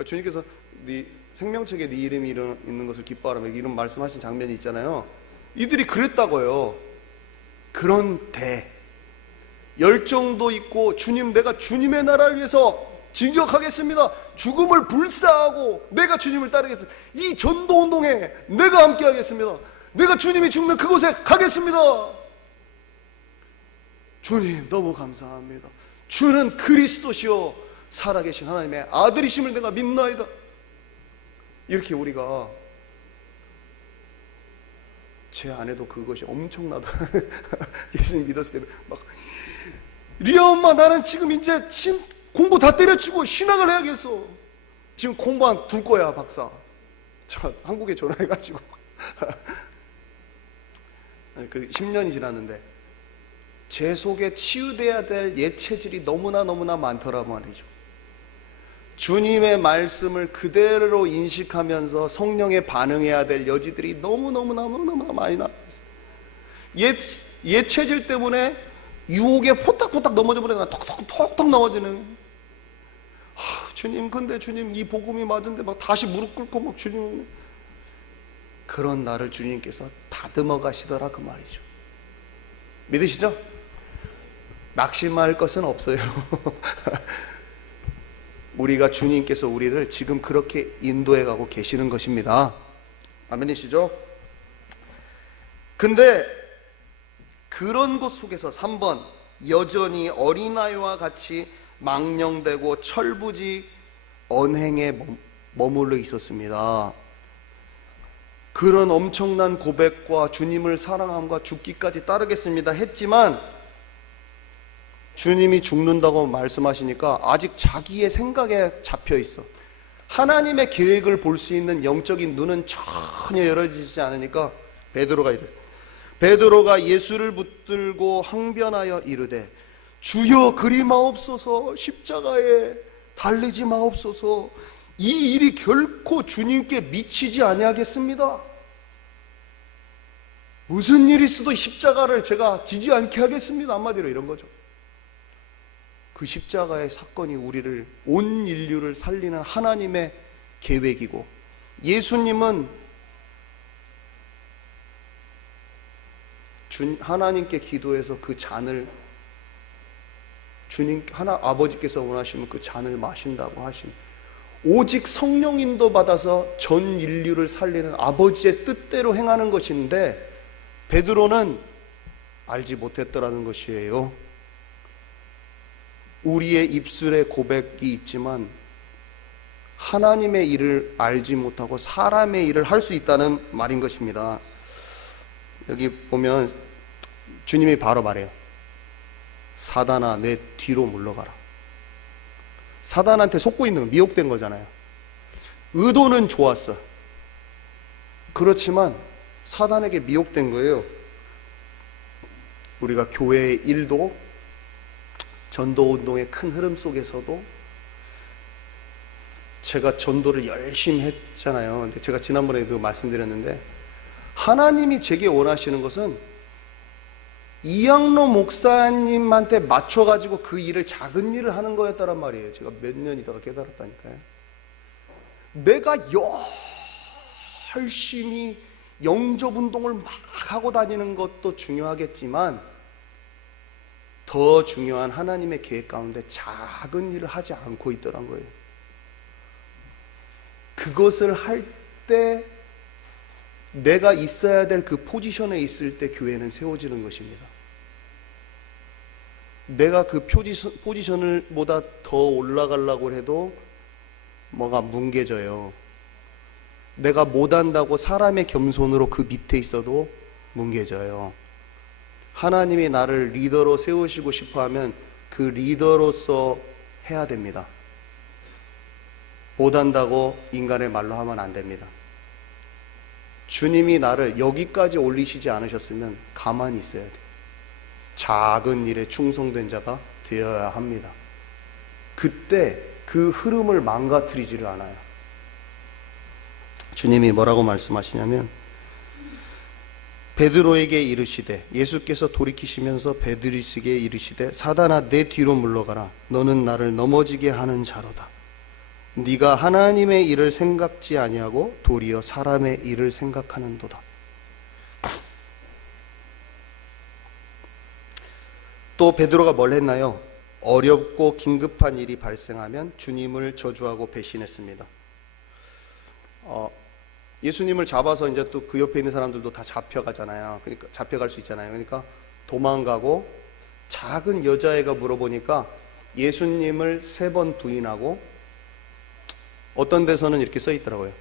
주님께서 네 생명책에 네 이름이 있는 것을 기뻐하라 이런 말씀하신 장면이 있잖아요. 이들이 그랬다고요. 그런데 열정도 있고 주님, 내가 주님의 나라를 위해서 진격하겠습니다. 죽음을 불사하고 내가 주님을 따르겠습니다. 이 전도운동에 내가 함께 하겠습니다. 내가 주님이 죽는 그곳에 가겠습니다. 주님 너무 감사합니다. 주는 그리스도시요 살아계신 하나님의 아들이심을 내가 믿나이다. 이렇게 우리가 제 아내도 그것이 엄청나더라. 예수님 믿었을 때 막 리아 엄마 나는 지금 이제 공부 다 때려치고 신학을 해야겠어. 지금 공부 둘 거야 박사. 저 한국에 전화해가지고 그 10년이 지났는데 제 속에 치유돼야 될 옛 체질이 너무나 많더라 말이죠. 주님의 말씀을 그대로 인식하면서 성령에 반응해야 될 여지들이 너무나 많이 나왔어요. 옛 체질 때문에 유혹에 포딱포딱 넘어져 버려요. 톡톡 넘어지는. 주님, 근데 주님 이 복음이 맞은데 막 다시 무릎 꿇고 막 주님. 그런 나를 주님께서 다듬어 가시더라 그 말이죠. 믿으시죠? 낙심할 것은 없어요. 우리가 주님께서 우리를 지금 그렇게 인도해 가고 계시는 것입니다. 아멘이시죠? 근데 그런 것 속에서 3번 여전히 어린아이와 같이 망령되고 철부지 언행에 머물러 있었습니다. 그런 엄청난 고백과 주님을 사랑함과 죽기까지 따르겠습니다 했지만 주님이 죽는다고 말씀하시니까 아직 자기의 생각에 잡혀 있어. 하나님의 계획을 볼 수 있는 영적인 눈은 전혀 열어지지 않으니까 베드로가 예수를 붙들고 항변하여 이르되 주여 그리 마옵소서, 십자가에 달리지 마옵소서. 이 일이 결코 주님께 미치지 아니하겠습니다. 무슨 일이 있어도 십자가를 제가 지지 않게 하겠습니다. 한마디로 이런 거죠. 그 십자가의 사건이 우리를, 온 인류를 살리는 하나님의 계획이고, 예수님은 하나님께 기도해서 그 잔을 아버지께서 원하시면 그 잔을 마신다고 하신, 오직 성령 인도 받아서 전 인류를 살리는 아버지의 뜻대로 행하는 것인데 베드로는 알지 못했더라는 것이에요. 우리의 입술에 고백이 있지만 하나님의 일을 알지 못하고 사람의 일을 할 수 있다는 말인 것입니다. 여기 보면 주님이 바로 말해요. 사단아 내 뒤로 물러가라. 사단한테 속고 있는 거, 미혹된 거잖아요. 의도는 좋았어. 그렇지만 사단에게 미혹된 거예요. 우리가 교회의 일도, 전도운동의 큰 흐름 속에서도 제가 전도를 열심히 했잖아요. 근데 제가 지난번에도 말씀드렸는데, 하나님이 제게 원하시는 것은 이양로 목사님한테 맞춰가지고 그 일을, 작은 일을 하는 거였다란 말이에요. 제가 몇 년 있다가 깨달았다니까요. 내가 열심히 영접 운동을 막 하고 다니는 것도 중요하겠지만, 더 중요한 하나님의 계획 가운데 작은 일을 하지 않고 있더란 거예요. 그것을 할 때 내가 있어야 될 그 포지션에 있을 때 교회는 세워지는 것입니다. 내가 그 포지션을 보다 더 올라가려고 해도 뭐가 뭉개져요. 내가 못한다고 사람의 겸손으로 그 밑에 있어도 뭉개져요. 하나님이 나를 리더로 세우시고 싶어하면 그 리더로서 해야 됩니다. 못한다고 인간의 말로 하면 안 됩니다. 주님이 나를 여기까지 올리시지 않으셨으면 가만히 있어야 돼요. 작은 일에 충성된 자가 되어야 합니다. 그때 그 흐름을 망가뜨리지를 않아요. 주님이 뭐라고 말씀하시냐면, 베드로에게 이르시되, 예수께서 돌이키시면서 베드로에게 이르시되, 사단아 내 뒤로 물러가라. 너는 나를 넘어지게 하는 자로다. 네가 하나님의 일을 생각지 아니하고 도리어 사람의 일을 생각하는도다. 또 베드로가 뭘 했나요? 어렵고 긴급한 일이 발생하면 주님을 저주하고 배신했습니다. 예수님을 잡아서 이제 또 그 옆에 있는 사람들도 다 잡혀가잖아요. 그러니까 잡혀갈 수 있잖아요. 그러니까 도망가고, 작은 여자애가 물어보니까 예수님을 3번 부인하고, 어떤 데서는 이렇게 써 있더라고요.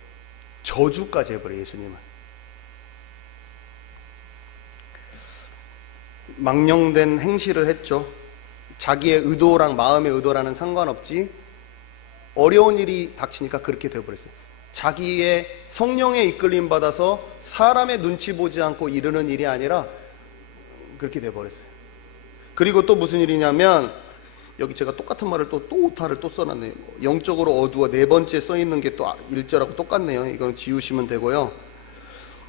저주까지 해버려요, 예수님을. 망령된 행실을 했죠. 자기의 의도랑 마음의 의도라는 상관없이 어려운 일이 닥치니까 그렇게 되어버렸어요. 자기의 성령에 이끌림 받아서 사람의 눈치 보지 않고 이르는 일이 아니라 그렇게 되어버렸어요. 그리고 또 무슨 일이냐면, 여기 제가 똑같은 말을 또 오타를 또 써놨네요. 영적으로 어두워, 4번째 써있는 게 또 1절하고 똑같네요. 이건 지우시면 되고요.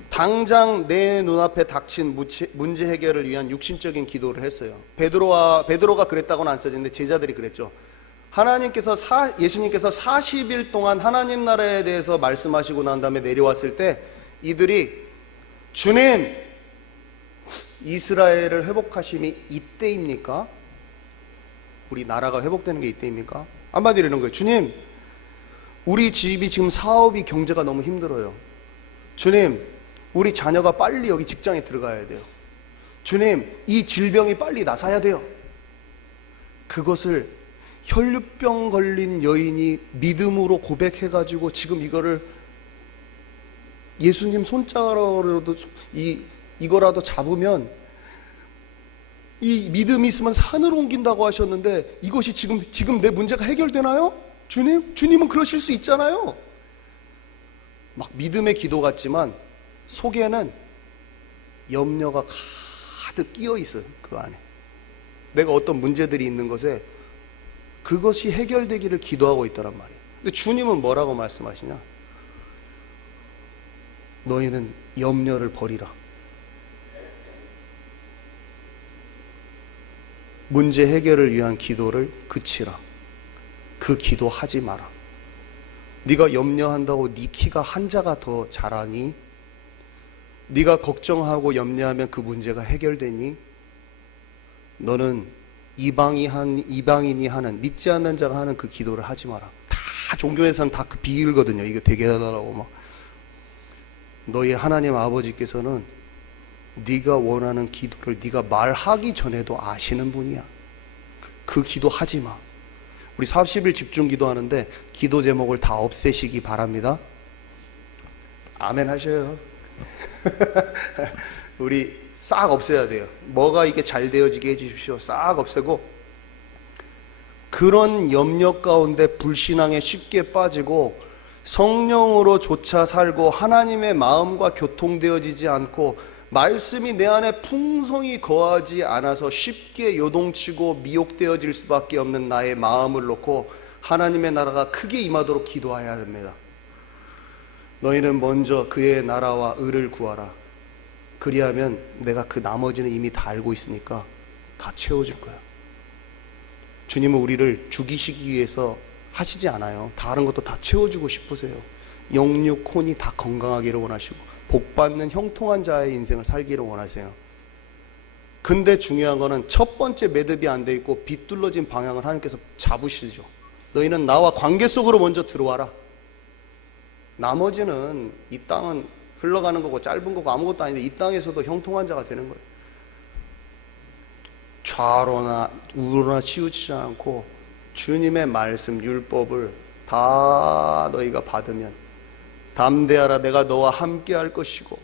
당장 내 눈앞에 닥친 문제 해결을 위한 육신적인 기도를 했어요. 베드로가 그랬다고는 안 써지는데 제자들이 그랬죠. 예수님께서 40일 동안 하나님 나라에 대해서 말씀하시고 난 다음에 내려왔을 때 이들이, 주님, 이스라엘을 회복하심이 이때입니까? 우리 나라가 회복되는 게 이때입니까? 한마디로 이런 거예요. 주님, 우리 집이 지금 사업이, 경제가 너무 힘들어요. 주님, 우리 자녀가 빨리 여기 직장에 들어가야 돼요. 주님, 이 질병이 빨리 나사야 돼요. 그것을 혈류병 걸린 여인이 믿음으로 고백해가지고 지금 이거를 예수님 손자락으로도 이거라도 잡으면, 이 믿음이 있으면 산을 옮긴다고 하셨는데 이것이 지금 내 문제가 해결되나요? 주님은 그러실 수 있잖아요. 막 믿음의 기도 같지만 속에는 염려가 가득 끼어 있어요. 그 안에 내가 어떤 문제들이 있는 것에 그것이 해결되기를 기도하고 있더란 말이에요. 근데 주님은 뭐라고 말씀하시냐? 너희는 염려를 버리라. 문제 해결을 위한 기도를 그치라. 그 기도하지 마라. 네가 염려한다고 네 키가 한 자가 더 자라니? 네가 걱정하고 염려하면 그 문제가 해결되니? 너는 이방인이 하는, 믿지 않는 자가 하는 그 기도를 하지 마라. 다 종교에서는 다 그 비밀거든요. 이거 되게 하더라고. 막 너희 하나님 아버지께서는 네가 원하는 기도를 네가 말하기 전에도 아시는 분이야. 그 기도 하지 마. 우리 40일 집중 기도하는데 기도 제목을 다 없애시기 바랍니다. 아멘 하셔요. 우리 싹 없애야 돼요. 뭐가 이게 잘 되어지게 해주십시오. 싹 없애고, 그런 염려 가운데 불신앙에 쉽게 빠지고 성령으로조차 살고 하나님의 마음과 교통되어지지 않고 말씀이 내 안에 풍성히 거하지 않아서 쉽게 요동치고 미혹되어질 수밖에 없는 나의 마음을 놓고 하나님의 나라가 크게 임하도록 기도해야 됩니다. 너희는 먼저 그의 나라와 의를 구하라. 그리하면 내가 그 나머지는 이미 다 알고 있으니까 다 채워줄 거야. 주님은 우리를 죽이시기 위해서 하시지 않아요. 다른 것도 다 채워주고 싶으세요. 영육, 혼이 다 건강하기를 원하시고 복받는 형통한 자의 인생을 살기를 원하세요. 근데 중요한 거는 첫 번째 매듭이 안 돼 있고 비뚤어진 방향을 하나님께서 잡으시죠. 너희는 나와 관계 속으로 먼저 들어와라. 나머지는, 이 땅은 흘러가는 거고 짧은 거고 아무것도 아닌데 이 땅에서도 형통한 자가 되는 거예요. 좌로나 우로나 치우치지 않고 주님의 말씀, 율법을 다 너희가 받으면 담대하라, 내가 너와 함께 할 것이고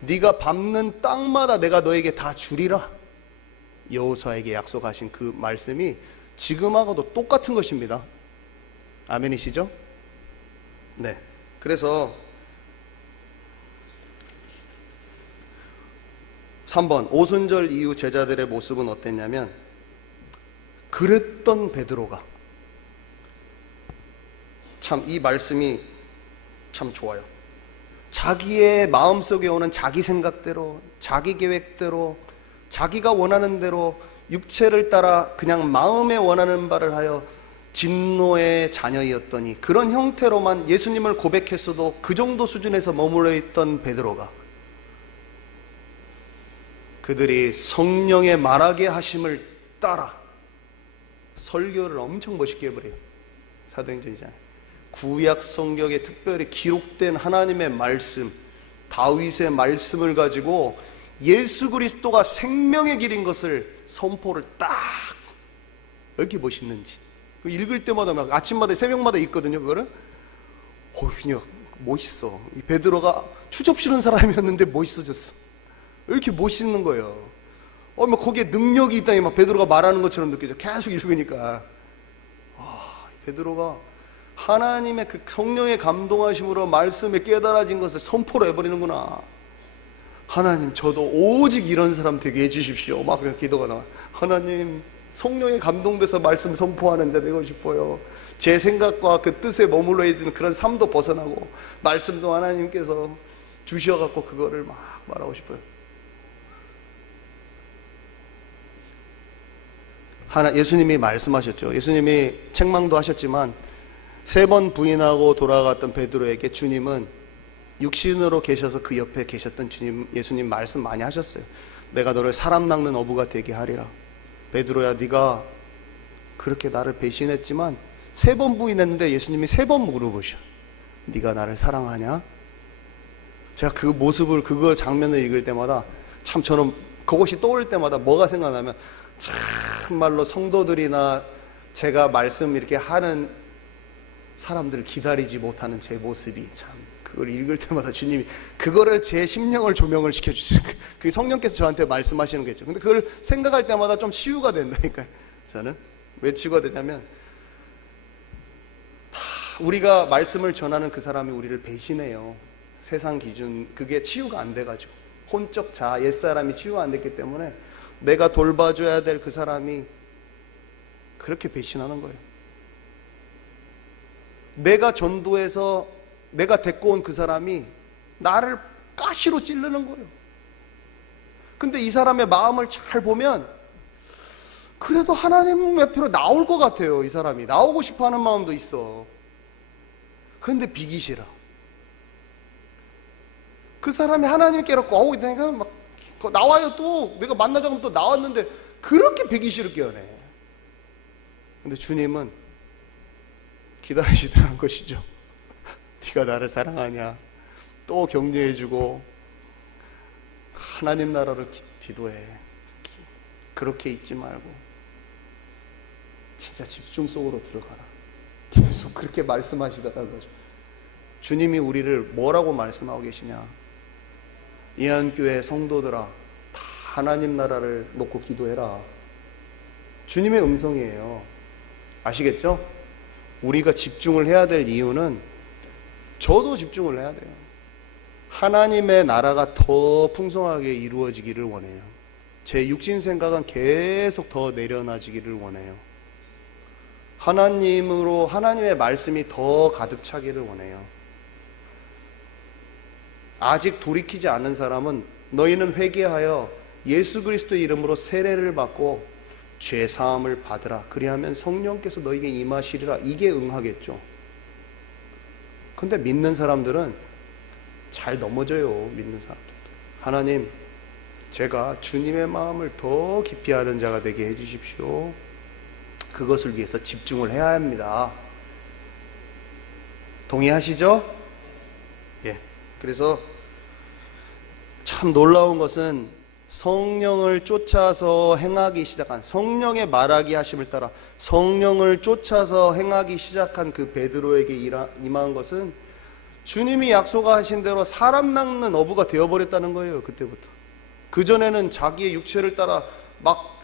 네가 밟는 땅마다 내가 너에게 다 주리라. 여호수아에게 약속하신 그 말씀이 지금하고도 똑같은 것입니다. 아멘이시죠? 네. 그래서 3번, 오순절 이후 제자들의 모습은 어땠냐면, 그랬던 베드로가, 참 이 말씀이 참 좋아요. 자기의 마음속에 오는 자기 생각대로, 자기 계획대로, 자기가 원하는 대로 육체를 따라 그냥 마음에 원하는 바를 하여 진노의 자녀이었더니, 그런 형태로만 예수님을 고백했어도 그 정도 수준에서 머물러 있던 베드로가, 그들이 성령의 말하게 하심을 따라 설교를 엄청 멋있게 해버려요. 사도행전이잖아요. 구약 성경에 특별히 기록된 하나님의 말씀, 다윗의 말씀을 가지고 예수 그리스도가 생명의 길인 것을 선포를 딱, 왜 이렇게 멋있는지. 읽을 때마다 막 아침마다 새벽마다 있거든요. 그거를 그냥 멋있어. 이 베드로가 추접 싫은 사람이었는데 멋있어졌어. 왜 이렇게 멋있는 거예요? 막 거기에 능력이 있다니 막 베드로가 말하는 것처럼 느껴져. 계속 읽으니까 베드로가 하나님의 그 성령의 감동하심으로 말씀에 깨달아진 것을 선포를 해버리는구나. 하나님, 저도 오직 이런 사람 되게 해주십시오. 막 그냥 기도가 나와. 하나님, 성령에 감동돼서 말씀 선포하는 자 되고 싶어요. 제 생각과 그 뜻에 머물러 있는 그런 삶도 벗어나고 말씀도 하나님께서 주셔갖고 그거를 막 말하고 싶어요. 예수님이 말씀하셨죠. 예수님이 책망도 하셨지만 3번 부인하고 돌아갔던 베드로에게 주님은 육신으로 계셔서 그 옆에 계셨던 예수님 말씀 많이 하셨어요. 내가 너를 사람 낚는 어부가 되게 하리라. 베드로야, 네가 그렇게 나를 배신했지만 3번 부인했는데 예수님이 3번 물어보셔. 네가 나를 사랑하냐? 제가 그 모습을, 그거 장면을 읽을 때마다 참 저는 그것이 떠올 때마다 뭐가 생각나면, 참말로 성도들이나 제가 말씀 이렇게 하는 사람들을 기다리지 못하는 제 모습이, 참 그걸 읽을 때마다 주님이 그거를 제 심령을 조명을 시켜주시는, 그 성령께서 저한테 말씀하시는 거겠죠. 근데 그걸 생각할 때마다 좀 치유가 된다니까요. 저는 왜 치유가 되냐면, 우리가 말씀을 전하는 그 사람이 우리를 배신해요. 세상 기준, 그게 치유가 안 돼가지고, 혼적 자아, 옛사람이 치유가 안 됐기 때문에 내가 돌봐줘야 될 그 사람이 그렇게 배신하는 거예요. 내가 전도해서 내가 데리고 온 그 사람이 나를 가시로 찌르는 거예요. 근데 이 사람의 마음을 잘 보면 그래도 하나님 옆으로 나올 것 같아요. 이 사람이 나오고 싶어하는 마음도 있어. 근데 비기 싫어. 그 사람이 하나님께로 오고 있다니까 막 나와요. 또 내가 만나자고 하면 또 나왔는데 그렇게 배기 싫게 하네. 근데 주님은 기다리시더라는 것이죠. 네가 나를 사랑하냐? 또 격려해주고 하나님 나라를 기도해. 그렇게 있지 말고 진짜 집중 속으로 들어가라. 계속 그렇게 말씀하시더라는 거죠. 주님이 우리를 뭐라고 말씀하고 계시냐? 이한교회 성도들아, 다 하나님 나라를 놓고 기도해라. 주님의 음성이에요. 아시겠죠? 우리가 집중을 해야 될 이유는, 저도 집중을 해야 돼요. 하나님의 나라가 더 풍성하게 이루어지기를 원해요. 제 육신 생각은 계속 더 내려놔지기를 원해요. 하나님으로, 하나님의 말씀이 더 가득 차기를 원해요. 아직 돌이키지 않은 사람은 너희는 회개하여 예수 그리스도의 이름으로 세례를 받고 죄 사함을 받으라. 그리하면 성령께서 너희에게 임하시리라. 이게 응하겠죠. 근데 믿는 사람들은 잘 넘어져요. 믿는 사람들. 하나님, 제가 주님의 마음을 더 깊이 아는 자가 되게 해주십시오. 그것을 위해서 집중을 해야 합니다. 동의하시죠? 예. 그래서 참 놀라운 것은 성령을 쫓아서 행하기 시작한, 성령의 말하기 하심을 따라 성령을 쫓아서 행하기 시작한 그 베드로에게 임한 것은 주님이 약속하신 대로 사람 낚는 어부가 되어버렸다는 거예요. 그때부터. 그전에는 자기의 육체를 따라 막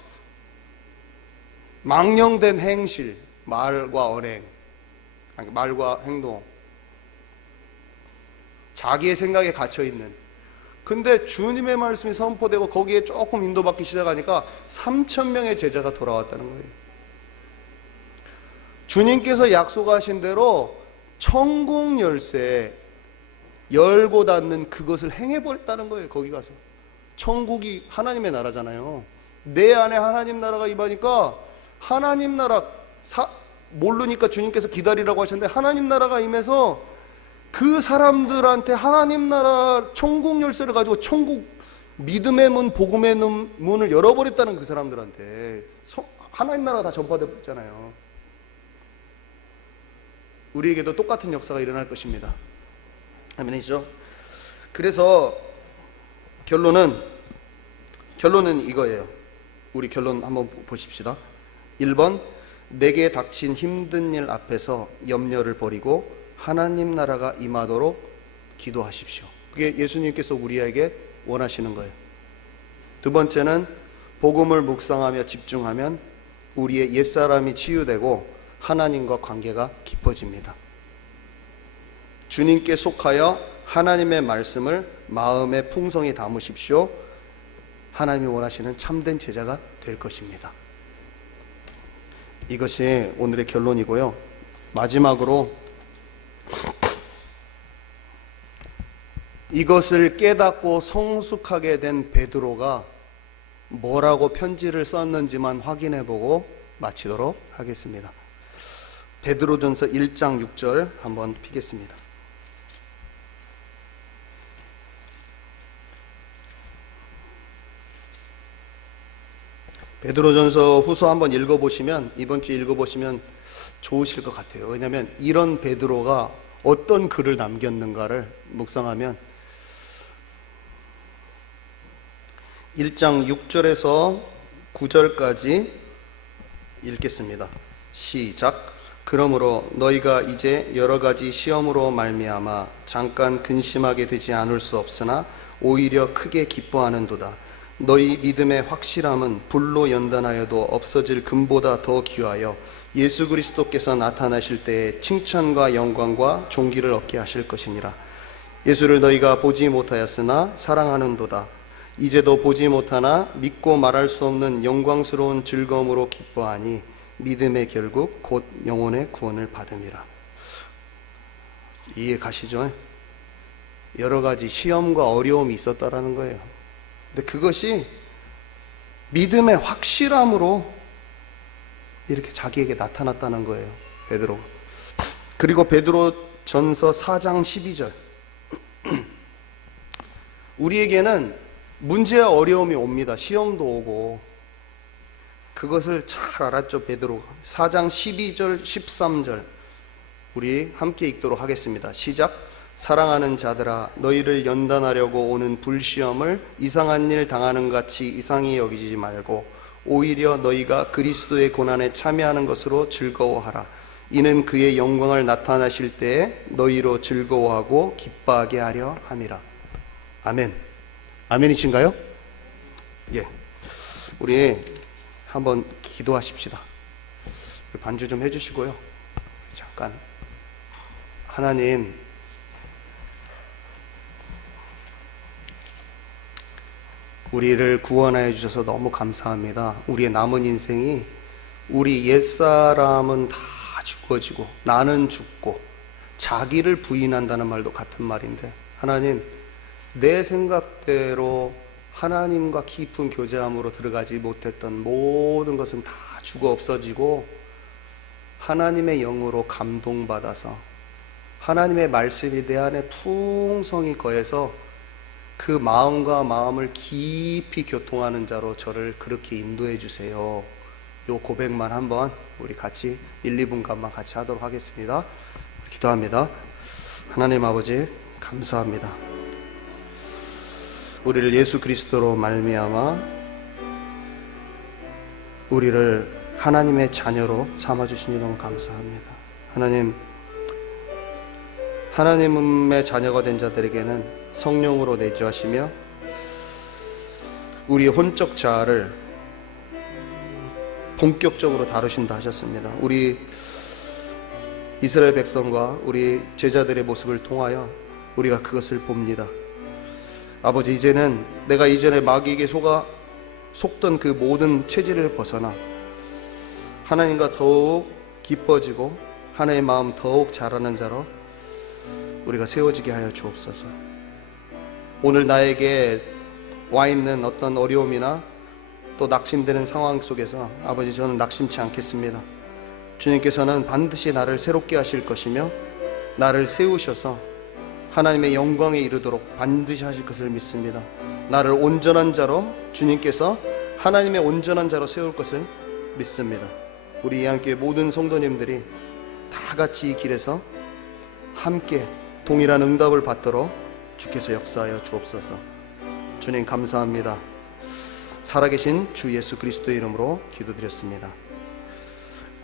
망령된 행실, 말과 언행, 말과 행동, 자기의 생각에 갇혀있는, 근데 주님의 말씀이 선포되고 거기에 조금 인도받기 시작하니까 3,000명의 제자가 돌아왔다는 거예요. 주님께서 약속하신 대로 천국 열쇠 열고 닫는 그것을 행해버렸다는 거예요. 거기 가서. 천국이 하나님의 나라잖아요. 내 안에 하나님 나라가 임하니까, 하나님 나라 모르니까 주님께서 기다리라고 하셨는데, 하나님 나라가 임해서 그 사람들한테 하나님 나라 천국 열쇠를 가지고 천국 믿음의 문, 복음의 문을 열어버렸다는, 그 사람들한테 하나님 나라가 다 전파되어 있잖아요. 우리에게도 똑같은 역사가 일어날 것입니다. 아멘이죠? 그래서 결론은 이거예요. 우리 결론 한번 보십시다. 1번, 내게 닥친 힘든 일 앞에서 염려를 버리고 하나님 나라가 임하도록 기도하십시오. 그게 예수님께서 우리에게 원하시는 거예요. 두 번째는, 복음을 묵상하며 집중하면 우리의 옛사람이 치유되고 하나님과 관계가 깊어집니다. 주님께 속하여 하나님의 말씀을 마음에 풍성히 담으십시오. 하나님이 원하시는 참된 제자가 될 것입니다. 이것이 오늘의 결론이고요. 마지막으로 이것을 깨닫고 성숙하게 된 베드로가 뭐라고 편지를 썼는지만 확인해보고 마치도록 하겠습니다. 베드로전서 1장 6절 한번 피겠습니다. 베드로전서 후서 한번 읽어보시면, 이번 주에 읽어보시면 좋으실 것 같아요. 왜냐하면 이런 베드로가 어떤 글을 남겼는가를 묵상하면, 1장 6절에서 9절까지 읽겠습니다. 시작. 그러므로 너희가 이제 여러 가지 시험으로 말미암아 잠깐 근심하게 되지 않을 수 없으나 오히려 크게 기뻐하는도다. 너희 믿음의 확실함은 불로 연단하여도 없어질 금보다 더 귀하여 예수 그리스도께서 나타나실 때에 칭찬과 영광과 존귀를 얻게 하실 것이니라. 예수를 너희가 보지 못하였으나 사랑하는도다. 이제도 보지 못하나 믿고 말할 수 없는 영광스러운 즐거움으로 기뻐하니 믿음의 결국 곧 영혼의 구원을 받음이라. 이해 가시죠? 여러 가지 시험과 어려움이 있었다라는 거예요. 근데 그것이 믿음의 확실함으로 이렇게 자기에게 나타났다는 거예요. 베드로. 그리고 베드로전서 4장 12절. 우리에게는 문제와 어려움이 옵니다. 시험도 오고. 그것을 잘 알았죠, 베드로가. 4장 12절 13절 우리 함께 읽도록 하겠습니다. 시작. 사랑하는 자들아, 너희를 연단하려고 오는 불시험을 이상한 일 당하는 같이 이상히 여기지 말고 오히려 너희가 그리스도의 고난에 참여하는 것으로 즐거워하라. 이는 그의 영광을 나타나실 때에 너희로 즐거워하고 기뻐하게 하려 함이라. 아멘. 아멘이신가요? 예, 우리 한번 기도하십시다. 반주 좀 해주시고요. 잠깐. 하나님, 우리를 구원하여 주셔서 너무 감사합니다. 우리의 남은 인생이, 우리 옛사람은 다 죽어지고 나는 죽고 자기를 부인한다는 말도 같은 말인데, 하나님, 내 생각대로 하나님과 깊은 교제함으로 들어가지 못했던 모든 것은 다 죽어 없어지고 하나님의 영으로 감동받아서 하나님의 말씀이 내 안에 풍성히 거해서 그 마음과 마음을 깊이 교통하는 자로 저를 그렇게 인도해 주세요. 요 고백만 한번 우리 같이 1, 2분간만 같이 하도록 하겠습니다. 기도합니다. 하나님 아버지, 감사합니다. 우리를 예수 그리스도로 말미암아 우리를 하나님의 자녀로 삼아주시니 너무 감사합니다. 하나님, 하나님의 자녀가 된 자들에게는 성령으로 내주하시며 우리의 혼적 자아를 본격적으로 다루신다 하셨습니다. 우리 이스라엘 백성과 우리 제자들의 모습을 통하여 우리가 그것을 봅니다. 아버지, 이제는 내가 이전에 마귀에게 속던 그 모든 체질을 벗어나 하나님과 더욱 기뻐지고 하나님의 마음 더욱 잘하는 자로 우리가 세워지게 하여 주옵소서. 오늘 나에게 와 있는 어떤 어려움이나 또 낙심되는 상황 속에서 아버지, 저는 낙심치 않겠습니다. 주님께서는 반드시 나를 새롭게 하실 것이며 나를 세우셔서 하나님의 영광에 이르도록 반드시 하실 것을 믿습니다. 나를 온전한 자로, 주님께서 하나님의 온전한 자로 세울 것을 믿습니다. 우리 예한교회 모든 성도님들이 다 같이 이 길에서 함께 동일한 응답을 받도록 주께서 역사하여 주옵소서. 주님 감사합니다. 살아계신 주 예수 그리스도의 이름으로 기도드렸습니다.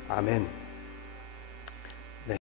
아멘.